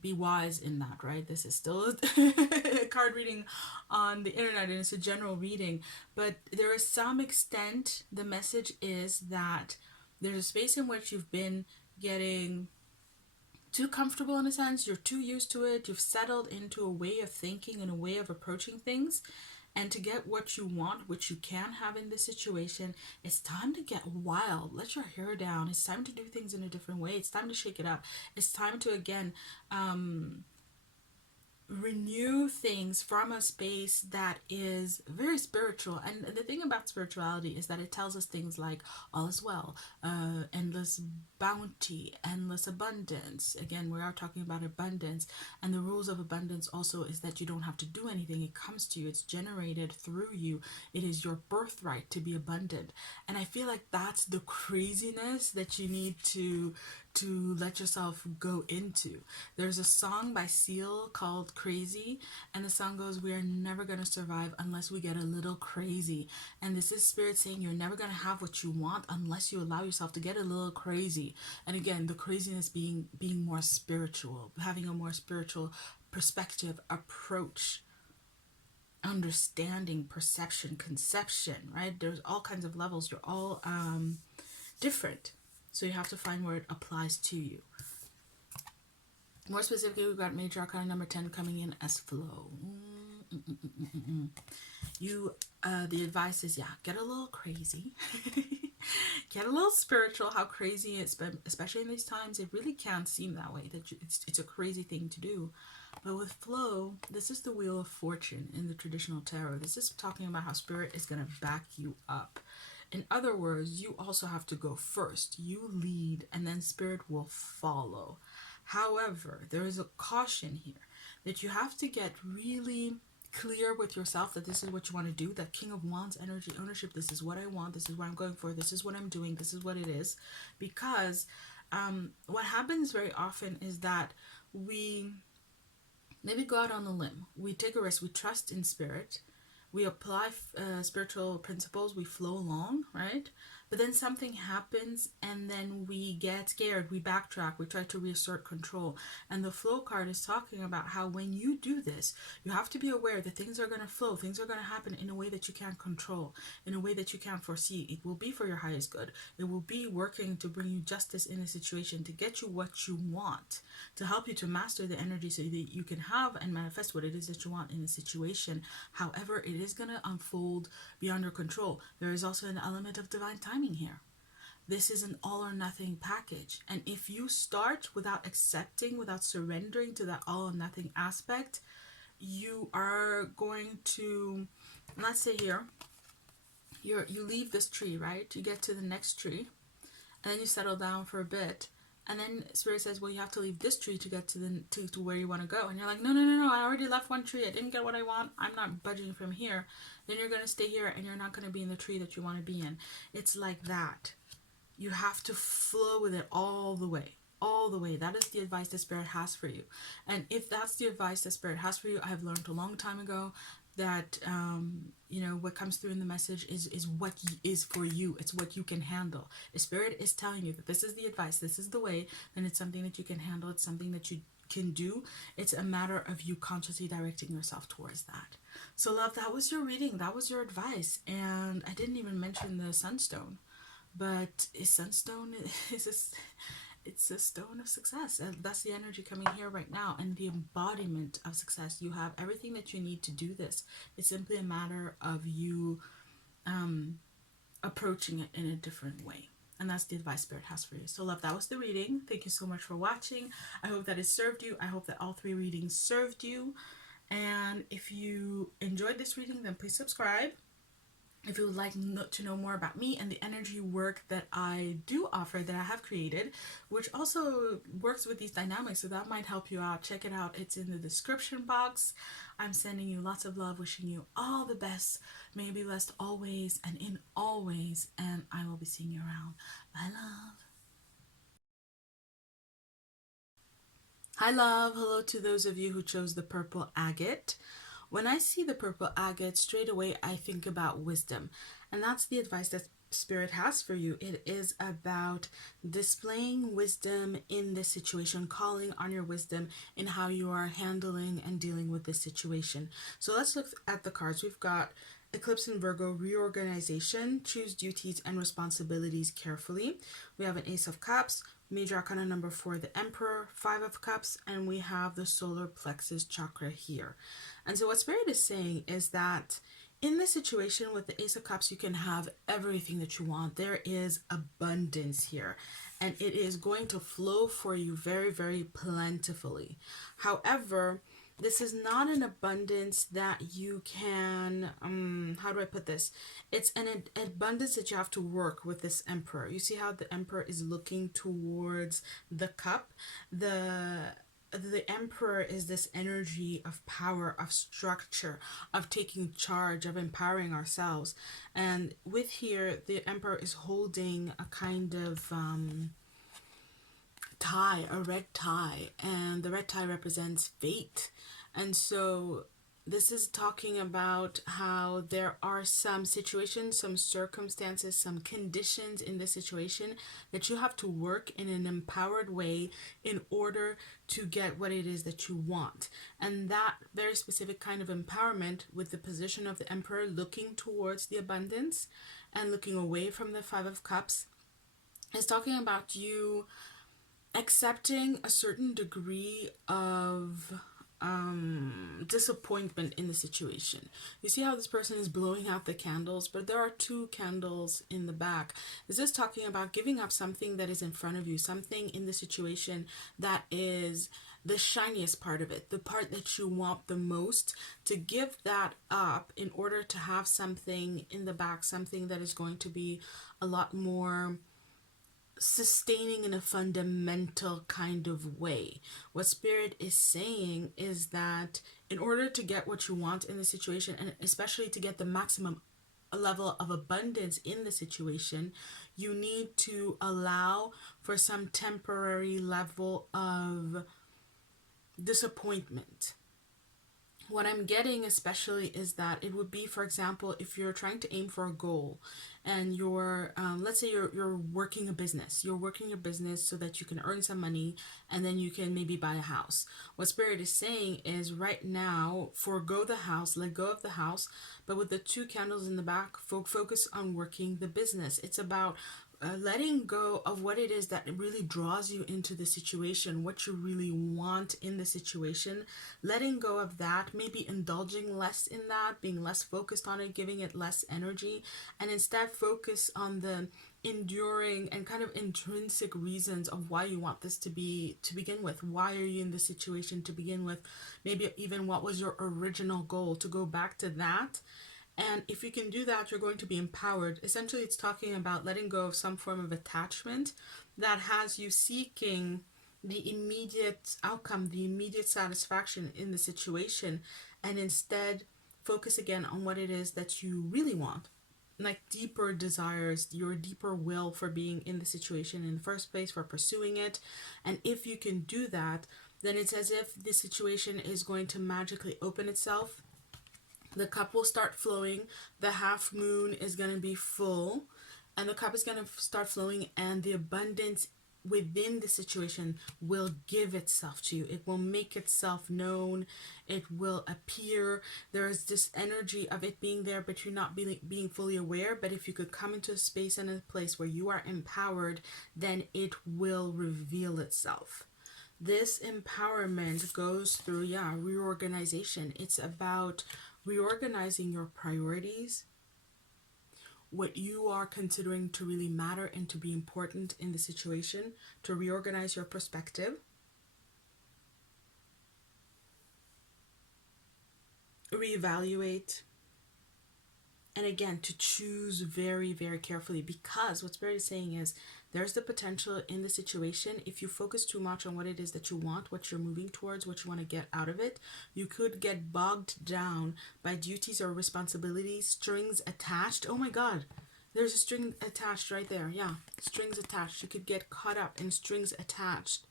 Be wise in that, right? This is still a card reading on the internet, and it's a general reading. But there is some extent, the message is that there's a space in which you've been getting too comfortable, in a sense. You're too used to it. You've settled into a way of thinking and a way of approaching things. And to get what you want, which you can have in this situation, it's time to get wild. Let your hair down. It's time to do things in a different way. It's time to shake it up. It's time to, again, renew things from a space that is very spiritual. And the thing about spirituality is that it tells us things like all is well, endless bounty, endless abundance. Again, we are talking about abundance, and the rules of abundance also is that you don't have to do anything. It comes to you. It's generated through you. It is your birthright to be abundant. And I feel like that's the craziness that you need to let yourself go into. There's a song by Seal called Crazy, and the song goes, we are never going to survive unless we get a little crazy. And this is Spirit saying you're never going to have what you want unless you allow yourself to get a little crazy. And again, the craziness being more spiritual, having a more spiritual perspective, approach, understanding, perception, conception, right? There's all kinds of levels. You're all different. So you have to find where it applies to you. More specifically, we've got Major Arcana number 10 coming in as flow. The advice is, get a little crazy. Get a little spiritual. How crazy it's been, especially in these times, it really can seem that way, that it's a crazy thing to do. But with flow, this is the Wheel of Fortune in the traditional tarot. This is talking about how Spirit is going to back you up. In other words, you also have to go first. You lead, and then Spirit will follow. However, there is a caution here that you have to get really clear with yourself that this is what you want to do. That King of Wands energy ownership, this is what I want, this is what I'm going for, this is what I'm doing, this is what it is. Because what happens very often is that we maybe go out on a limb, we take a risk, we trust in Spirit, we apply spiritual principles, we flow along, right? But then something happens and then we get scared, we backtrack, we try to reassert control. And the flow card is talking about how when you do this, you have to be aware that things are going to flow, things are going to happen in a way that you can't control, in a way that you can't foresee. It will be for your highest good. It will be working to bring you justice in a situation, to get you what you want, to help you to master the energy so that you can have and manifest what it is that you want in a situation. However, it is going to unfold beyond your control. There is also an element of divine timing here. This is an all or nothing package. And if you start without accepting, without surrendering to that all or nothing aspect, you are going to, let's say here, you leave this tree, right? You get to the next tree, and then you settle down for a bit. And then Spirit says, well, you have to leave this tree to get to where you want to go. And you're like, no, I already left one tree. I didn't get what I want. I'm not budging from here. Then you're going to stay here and you're not going to be in the tree that you want to be in. It's like that. You have to flow with it all the way. All the way. That is the advice that Spirit has for you. And if that's the advice that Spirit has for you, I have learned a long time ago that what comes through in the message is what is for you. It's what you can handle. If Spirit is telling you that this is the advice, this is the way, then it's something that you can handle. It's something that you can do. It's a matter of you consciously directing yourself towards that. So love, that was your reading, that was your advice. And I didn't even mention the Sunstone, but Sunstone it's a stone of success, and that's the energy coming here right now, and the embodiment of success. You have everything that you need to do this. It's simply a matter of you approaching it in a different way, and that's the advice Spirit has for you. So love, that was the reading. Thank you so much for watching. I hope that it served you. I hope that all 3 readings served you, and if you enjoyed this reading, then please subscribe. If you would like to know more about me and the energy work that I do offer, that I have created, which also works with these dynamics, so that might help you out, check it out. It's in the description box. I'm sending you lots of love, wishing you all the best. May you be blessed always and in all ways, and I will be seeing you around. Bye, love. Hi, love. Hello to those of you who chose the purple agate. When I see the purple agate, straight away I think about wisdom, and that's the advice that Spirit has for you. It is about displaying wisdom in this situation, calling on your wisdom in how you are handling and dealing with this situation. So let's look at the cards. We've got Eclipse in Virgo, reorganization, choose duties and responsibilities carefully. We have an Ace of Cups, Major Arcana number 4, the Emperor, 5 of Cups, and we have the solar plexus chakra here. And so what Spirit is saying is that in this situation with the Ace of Cups, you can have everything that you want. There is abundance here, and it is going to flow for you very, very plentifully. However, this is not an abundance that you can, how do I put this? It's an abundance that you have to work with this Emperor. You see how the Emperor is looking towards the cup? The Emperor is this energy of power, of structure, of taking charge, of empowering ourselves. And with here, the Emperor is holding a kind of tie, a red tie, and the red tie represents fate. And so this is talking about how there are some situations, some circumstances, some conditions in the situation that you have to work in an empowered way in order to get what it is that you want. And that very specific kind of empowerment, with the position of the Emperor looking towards the abundance and looking away from the 5 of Cups, is talking about you accepting a certain degree of disappointment in the situation. You see how this person is blowing out the candles, but there are 2 candles in the back. This is talking about giving up something that is in front of you, something in the situation that is the shiniest part of it, the part that you want the most, to give that up in order to have something in the back, something that is going to be a lot more sustaining in a fundamental kind of way. What Spirit is saying is that in order to get what you want in the situation, and especially to get the maximum level of abundance in the situation, you need to allow for some temporary level of disappointment. What I'm getting especially is that it would be, for example, if you're trying to aim for a goal and you're, let's say you're working a business, you're working your business so that you can earn some money and then you can maybe buy a house. What Spirit is saying is right now, forego the house, let go of the house, but with the two candles in the back, focus on working the business. It's about letting go of what it is that really draws you into the situation, what you really want in the situation, letting go of that, maybe indulging less in that, being less focused on it, giving it less energy, and instead focus on the enduring and kind of intrinsic reasons of why you want this to be to begin with. Why are you in this situation to begin with? Maybe even what was your original goal, to go back to that. And if you can do that, you're going to be empowered. Essentially, it's talking about letting go of some form of attachment that has you seeking the immediate outcome, the immediate satisfaction in the situation, and instead focus again on what it is that you really want. Like deeper desires, your deeper will for being in the situation in the first place, for pursuing it. And if you can do that, then it's as if the situation is going to magically open itself. The cup will start flowing, the half moon is going to be full, and the cup is going to start flowing, and the abundance within the situation will give itself to you. It will make itself known. It will appear. There is this energy of it being there, but you're not being fully aware. But if you could come into a space and a place where you are empowered, then it will reveal itself. This empowerment goes through, reorganization. It's about reorganizing your priorities, what you are considering to really matter and to be important in the situation, to reorganize your perspective, reevaluate, and again, to choose very, very carefully, because what Spirit is saying is there's the potential in the situation. If you focus too much on what it is that you want, what you're moving towards, what you want to get out of it, you could get bogged down by duties or responsibilities, strings attached. Oh my God, there's a string attached right there. Yeah, strings attached. You could get caught up in strings attached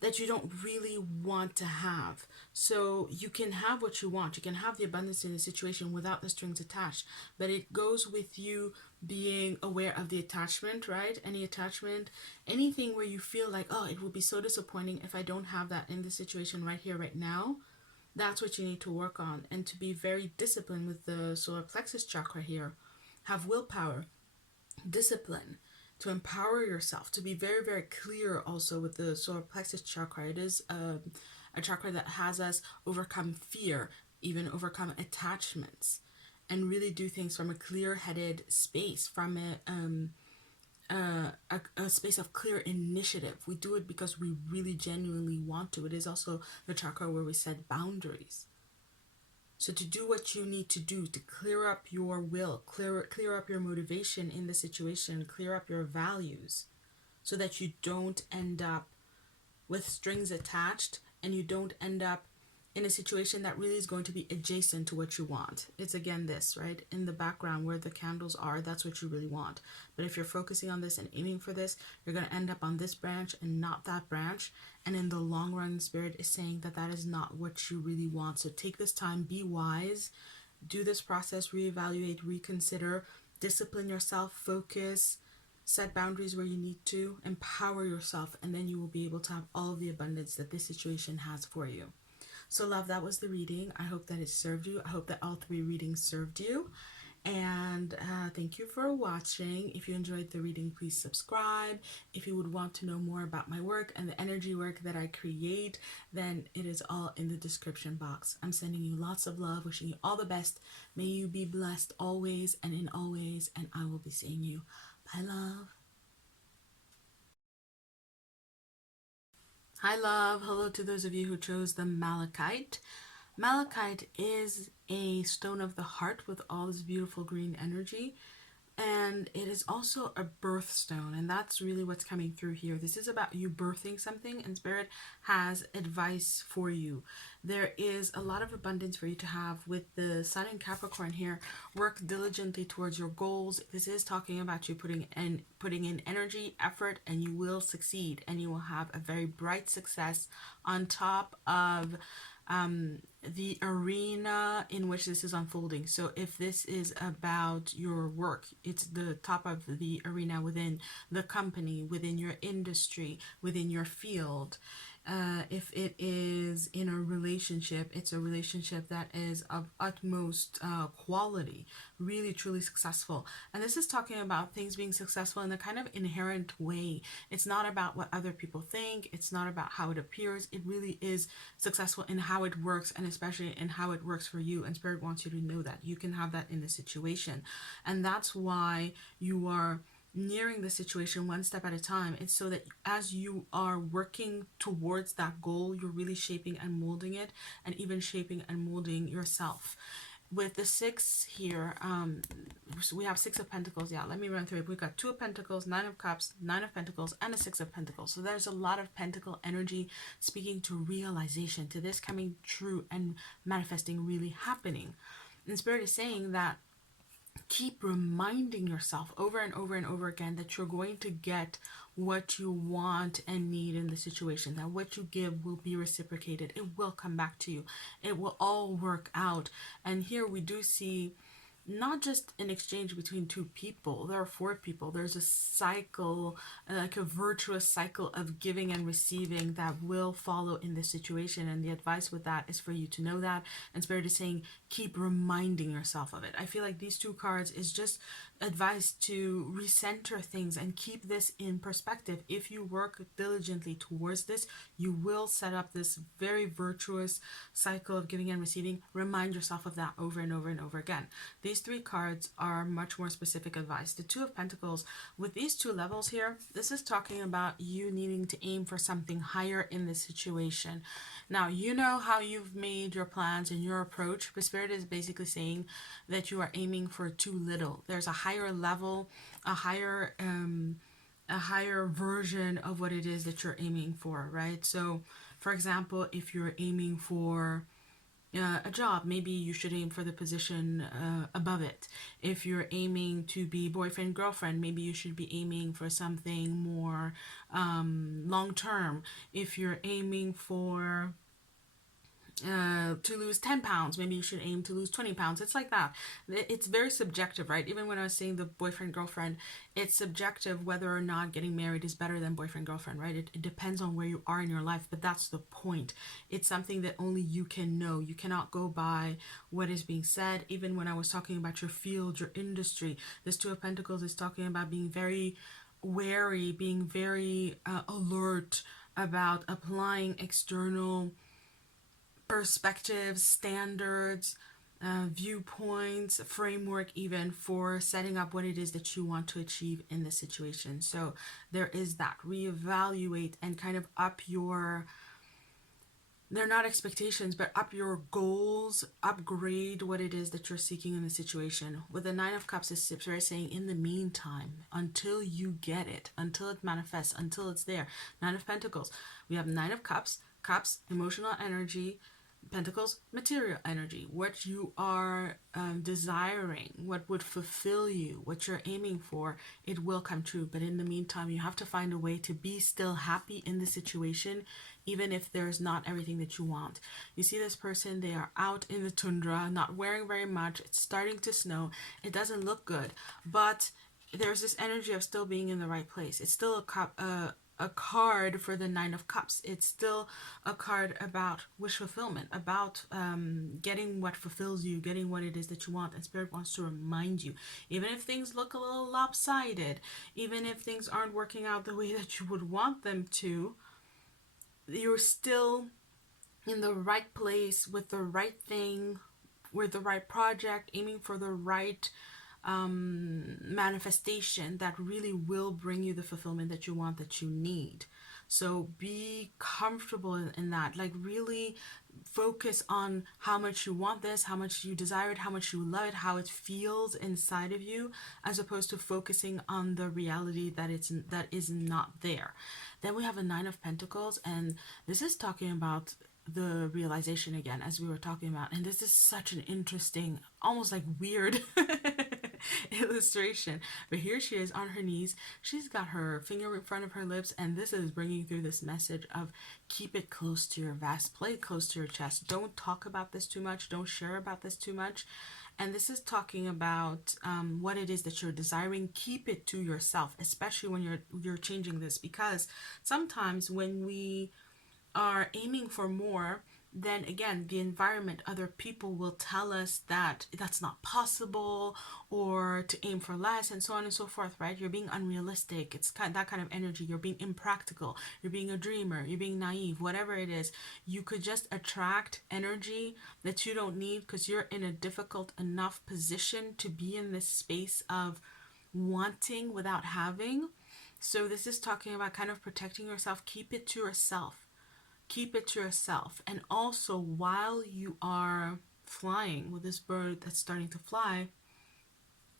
that you don't really want to have. So you can have what you want. You can have the abundance in the situation without the strings attached. But it goes with you being aware of the attachment, right? Any attachment, anything where you feel like, oh, it would be so disappointing if I don't have that in the situation right here, right now. That's what you need to work on. And to be very disciplined with the solar plexus chakra here. Have willpower, discipline, to empower yourself, to be very, very clear also with the solar plexus chakra. It is a chakra that has us overcome fear, even overcome attachments, and really do things from a clear-headed space, from a space of clear initiative. We do it because we really genuinely want to. It is also the chakra where we set boundaries. So to do what you need to do to clear up your will, clear up your motivation in the situation, clear up your values, so that you don't end up with strings attached and you don't end up in a situation that really is going to be adjacent to what you want. It's again this, right? In the background where the candles are, that's what you really want. But if you're focusing on this and aiming for this, you're going to end up on this branch and not that branch. And in the long run, Spirit is saying that that is not what you really want. So take this time, be wise, do this process, reevaluate, reconsider, discipline yourself, focus, set boundaries where you need to, empower yourself, and then you will be able to have all of the abundance that this situation has for you. So love, that was the reading. I hope that it served you. I hope that all three readings served you. And thank you for watching. If you enjoyed the reading, please subscribe. If you would want to know more about my work and the energy work that I create, then it is all in the description box. I'm sending you lots of love, wishing you all the best. May you be blessed always and in always, and I will be seeing you. Bye, love. Hi, love. Hello to those of you who chose the Malachite. Malachite is a stone of the heart with all this beautiful green energy. And it is also a birthstone, and that's really what's coming through here. This is about you birthing something, and Spirit has advice for you. There is a lot of abundance for you to have with the Sun in Capricorn here. Work diligently towards your goals. This is talking about you putting in energy, effort, and you will succeed, and you will have a very bright success on top of the arena in which this is unfolding. So if this is about your work, it's the top of the arena within the company, within your industry, within your field. If it is in a relationship, it's a relationship that is of utmost quality, really truly successful. And this is talking about things being successful in a kind of inherent way. It's not about what other people think, it's not about how it appears. It really is successful in how it works, and especially in how it works for you. And Spirit wants you to know that you can have that in this situation. And that's why you are nearing the situation one step at a time. It's so that as you are working towards that goal, you're really shaping and molding it, and even shaping and molding yourself. With the six here, so we have Six of Pentacles. Yeah, let me run through it. We've got Two of Pentacles, Nine of Cups, Nine of Pentacles, and a Six of Pentacles. So there's a lot of pentacle energy speaking to realization, to this coming true and manifesting, really happening. And Spirit is saying that keep reminding yourself over and over and over again that you're going to get what you want and need in the situation, that what you give will be reciprocated. It will come back to you. It will all work out. And here we do see not just an exchange between two people. There are four people. There's a cycle, like a virtuous cycle of giving and receiving that will follow in this situation. And the advice with that is for you to know that. And Spirit is saying, keep reminding yourself of it. I feel like these two cards is just advice to recenter things and keep this in perspective. If you work diligently towards this, you will set up this very virtuous cycle of giving and receiving. Remind yourself of that over and over and over again. These three cards are much more specific advice. The Two of Pentacles, with these two levels here, this is talking about you needing to aim for something higher in this situation. Now, you know how you've made your plans and your approach, but Spirit is basically saying that you are aiming for too little. There's a higher level, a higher version of what it is that you're aiming for, right? So, for example, if you're aiming for a job, maybe you should aim for the position above it. If you're aiming to be boyfriend, girlfriend, maybe you should be aiming for something more long term. If you're aiming for to lose 10 pounds, maybe you should aim to lose 20 pounds. It's like that. It's very subjective, right? Even when I was saying the boyfriend girlfriend, it's subjective whether or not getting married is better than boyfriend girlfriend, right? It depends on where you are in your life, but that's the point. It's something that only you can know. You cannot go by what is being said. Even when I was talking about your field, your industry, this Two of Pentacles is talking about being very wary, being very alert about applying external perspectives, standards, viewpoints, framework, even for setting up what it is that you want to achieve in this situation. So there is that. Reevaluate and kind of up your, they're not expectations, but up your goals, upgrade what it is that you're seeking in the situation. With the Nine of Cups, is saying, in the meantime, until you get it, until it manifests, until it's there. Nine of Pentacles. We have Nine of Cups, Cups, emotional energy, Pentacles, material energy, what you are desiring, what would fulfill you, what you're aiming for, it will come true. But in the meantime, you have to find a way to be still happy in the situation, even if there's not everything that you want. You see this person, they are out in the tundra, not wearing very much. It's starting to snow. It doesn't look good, but there's this energy of still being in the right place. It's still a card for the Nine of Cups. It's still a card about wish fulfillment, about getting what fulfills you, getting what it is that you want. And Spirit wants to remind you, even if things look a little lopsided, even if things aren't working out the way that you would want them to, you're still in the right place with the right thing, with the right project, aiming for the right manifestation that really will bring you the fulfillment that you want, that you need. So be comfortable in that. Like, really focus on how much you want this, how much you desire it, how much you love it, how it feels inside of you, as opposed to focusing on the reality that is not there. Then we have a Nine of Pentacles, and this is talking about the realization again, as we were talking about. And this is such an interesting, almost like weird illustration. But here she is on her knees. She's got her finger in front of her lips, and this is bringing through this message of keep it close to your vest, play it close to your chest. Don't talk about this too much. Don't share about this too much. And this is talking about what it is that you're desiring. Keep it to yourself, especially when you're changing this, because sometimes when we are aiming for more, then again, the environment, other people will tell us that that's not possible, or to aim for less, and so on and so forth, right? You're being unrealistic. It's that kind of energy. You're being impractical. You're being a dreamer. You're being naive. Whatever it is, you could just attract energy that you don't need, because you're in a difficult enough position to be in this space of wanting without having. So this is talking about kind of protecting yourself. Keep it to yourself. Keep it to yourself. And also, while you are flying with this bird that's starting to fly,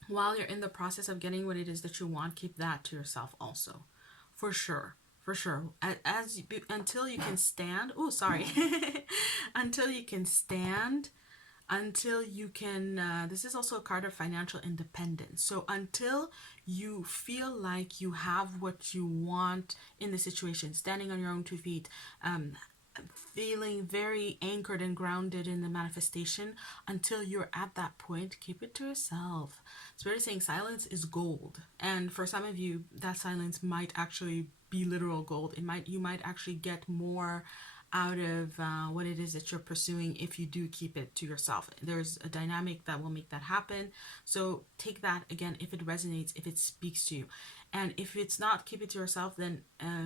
while you're in the process of getting what it is that you want, keep that to yourself also, for sure. For sure. Until you can stand. Oh, sorry. Until you can stand, until you can, this is also a card of financial independence. So until you feel like you have what you want in the situation, standing on your own 2 feet, feeling very anchored and grounded in the manifestation, until you're at that point, keep it to yourself. Spirit is saying silence is gold. And for some of you, that silence might actually be literal gold. You might actually get more out of what it is that you're pursuing if you do keep it to yourself. There's a dynamic that will make that happen. So take that again if it resonates, if it speaks to you. And if it's not, keep it to yourself, then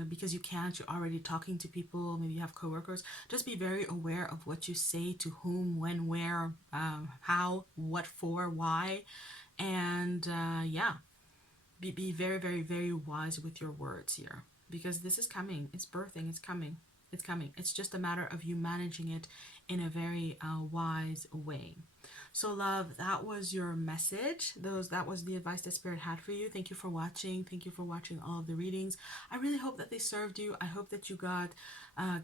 because you can't, you're already talking to people, maybe you have coworkers, just be very aware of what you say to whom, when, where, how, what for, why. And yeah, be very, very, very wise with your words here, because this is coming. It's birthing. It's coming. It's coming. It's just a matter of you managing it in a very wise way. So love, that was your message. That was the advice that Spirit had for you. Thank you for watching. Thank you for watching all of the readings. I really hope that they served you. I hope that you got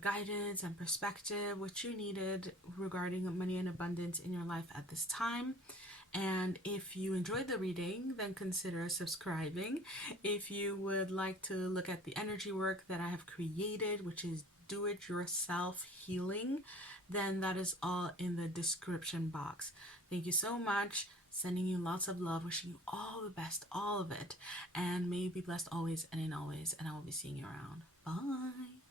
guidance and perspective, which you needed regarding money and abundance in your life at this time. And if you enjoyed the reading, then consider subscribing. If you would like to look at the energy work that I have created, which is do-it-yourself healing, then that is all in the description box. Thank you so much. Sending you lots of love, wishing you all the best, all of it. And may you be blessed always and in always. And I will be seeing you around. Bye.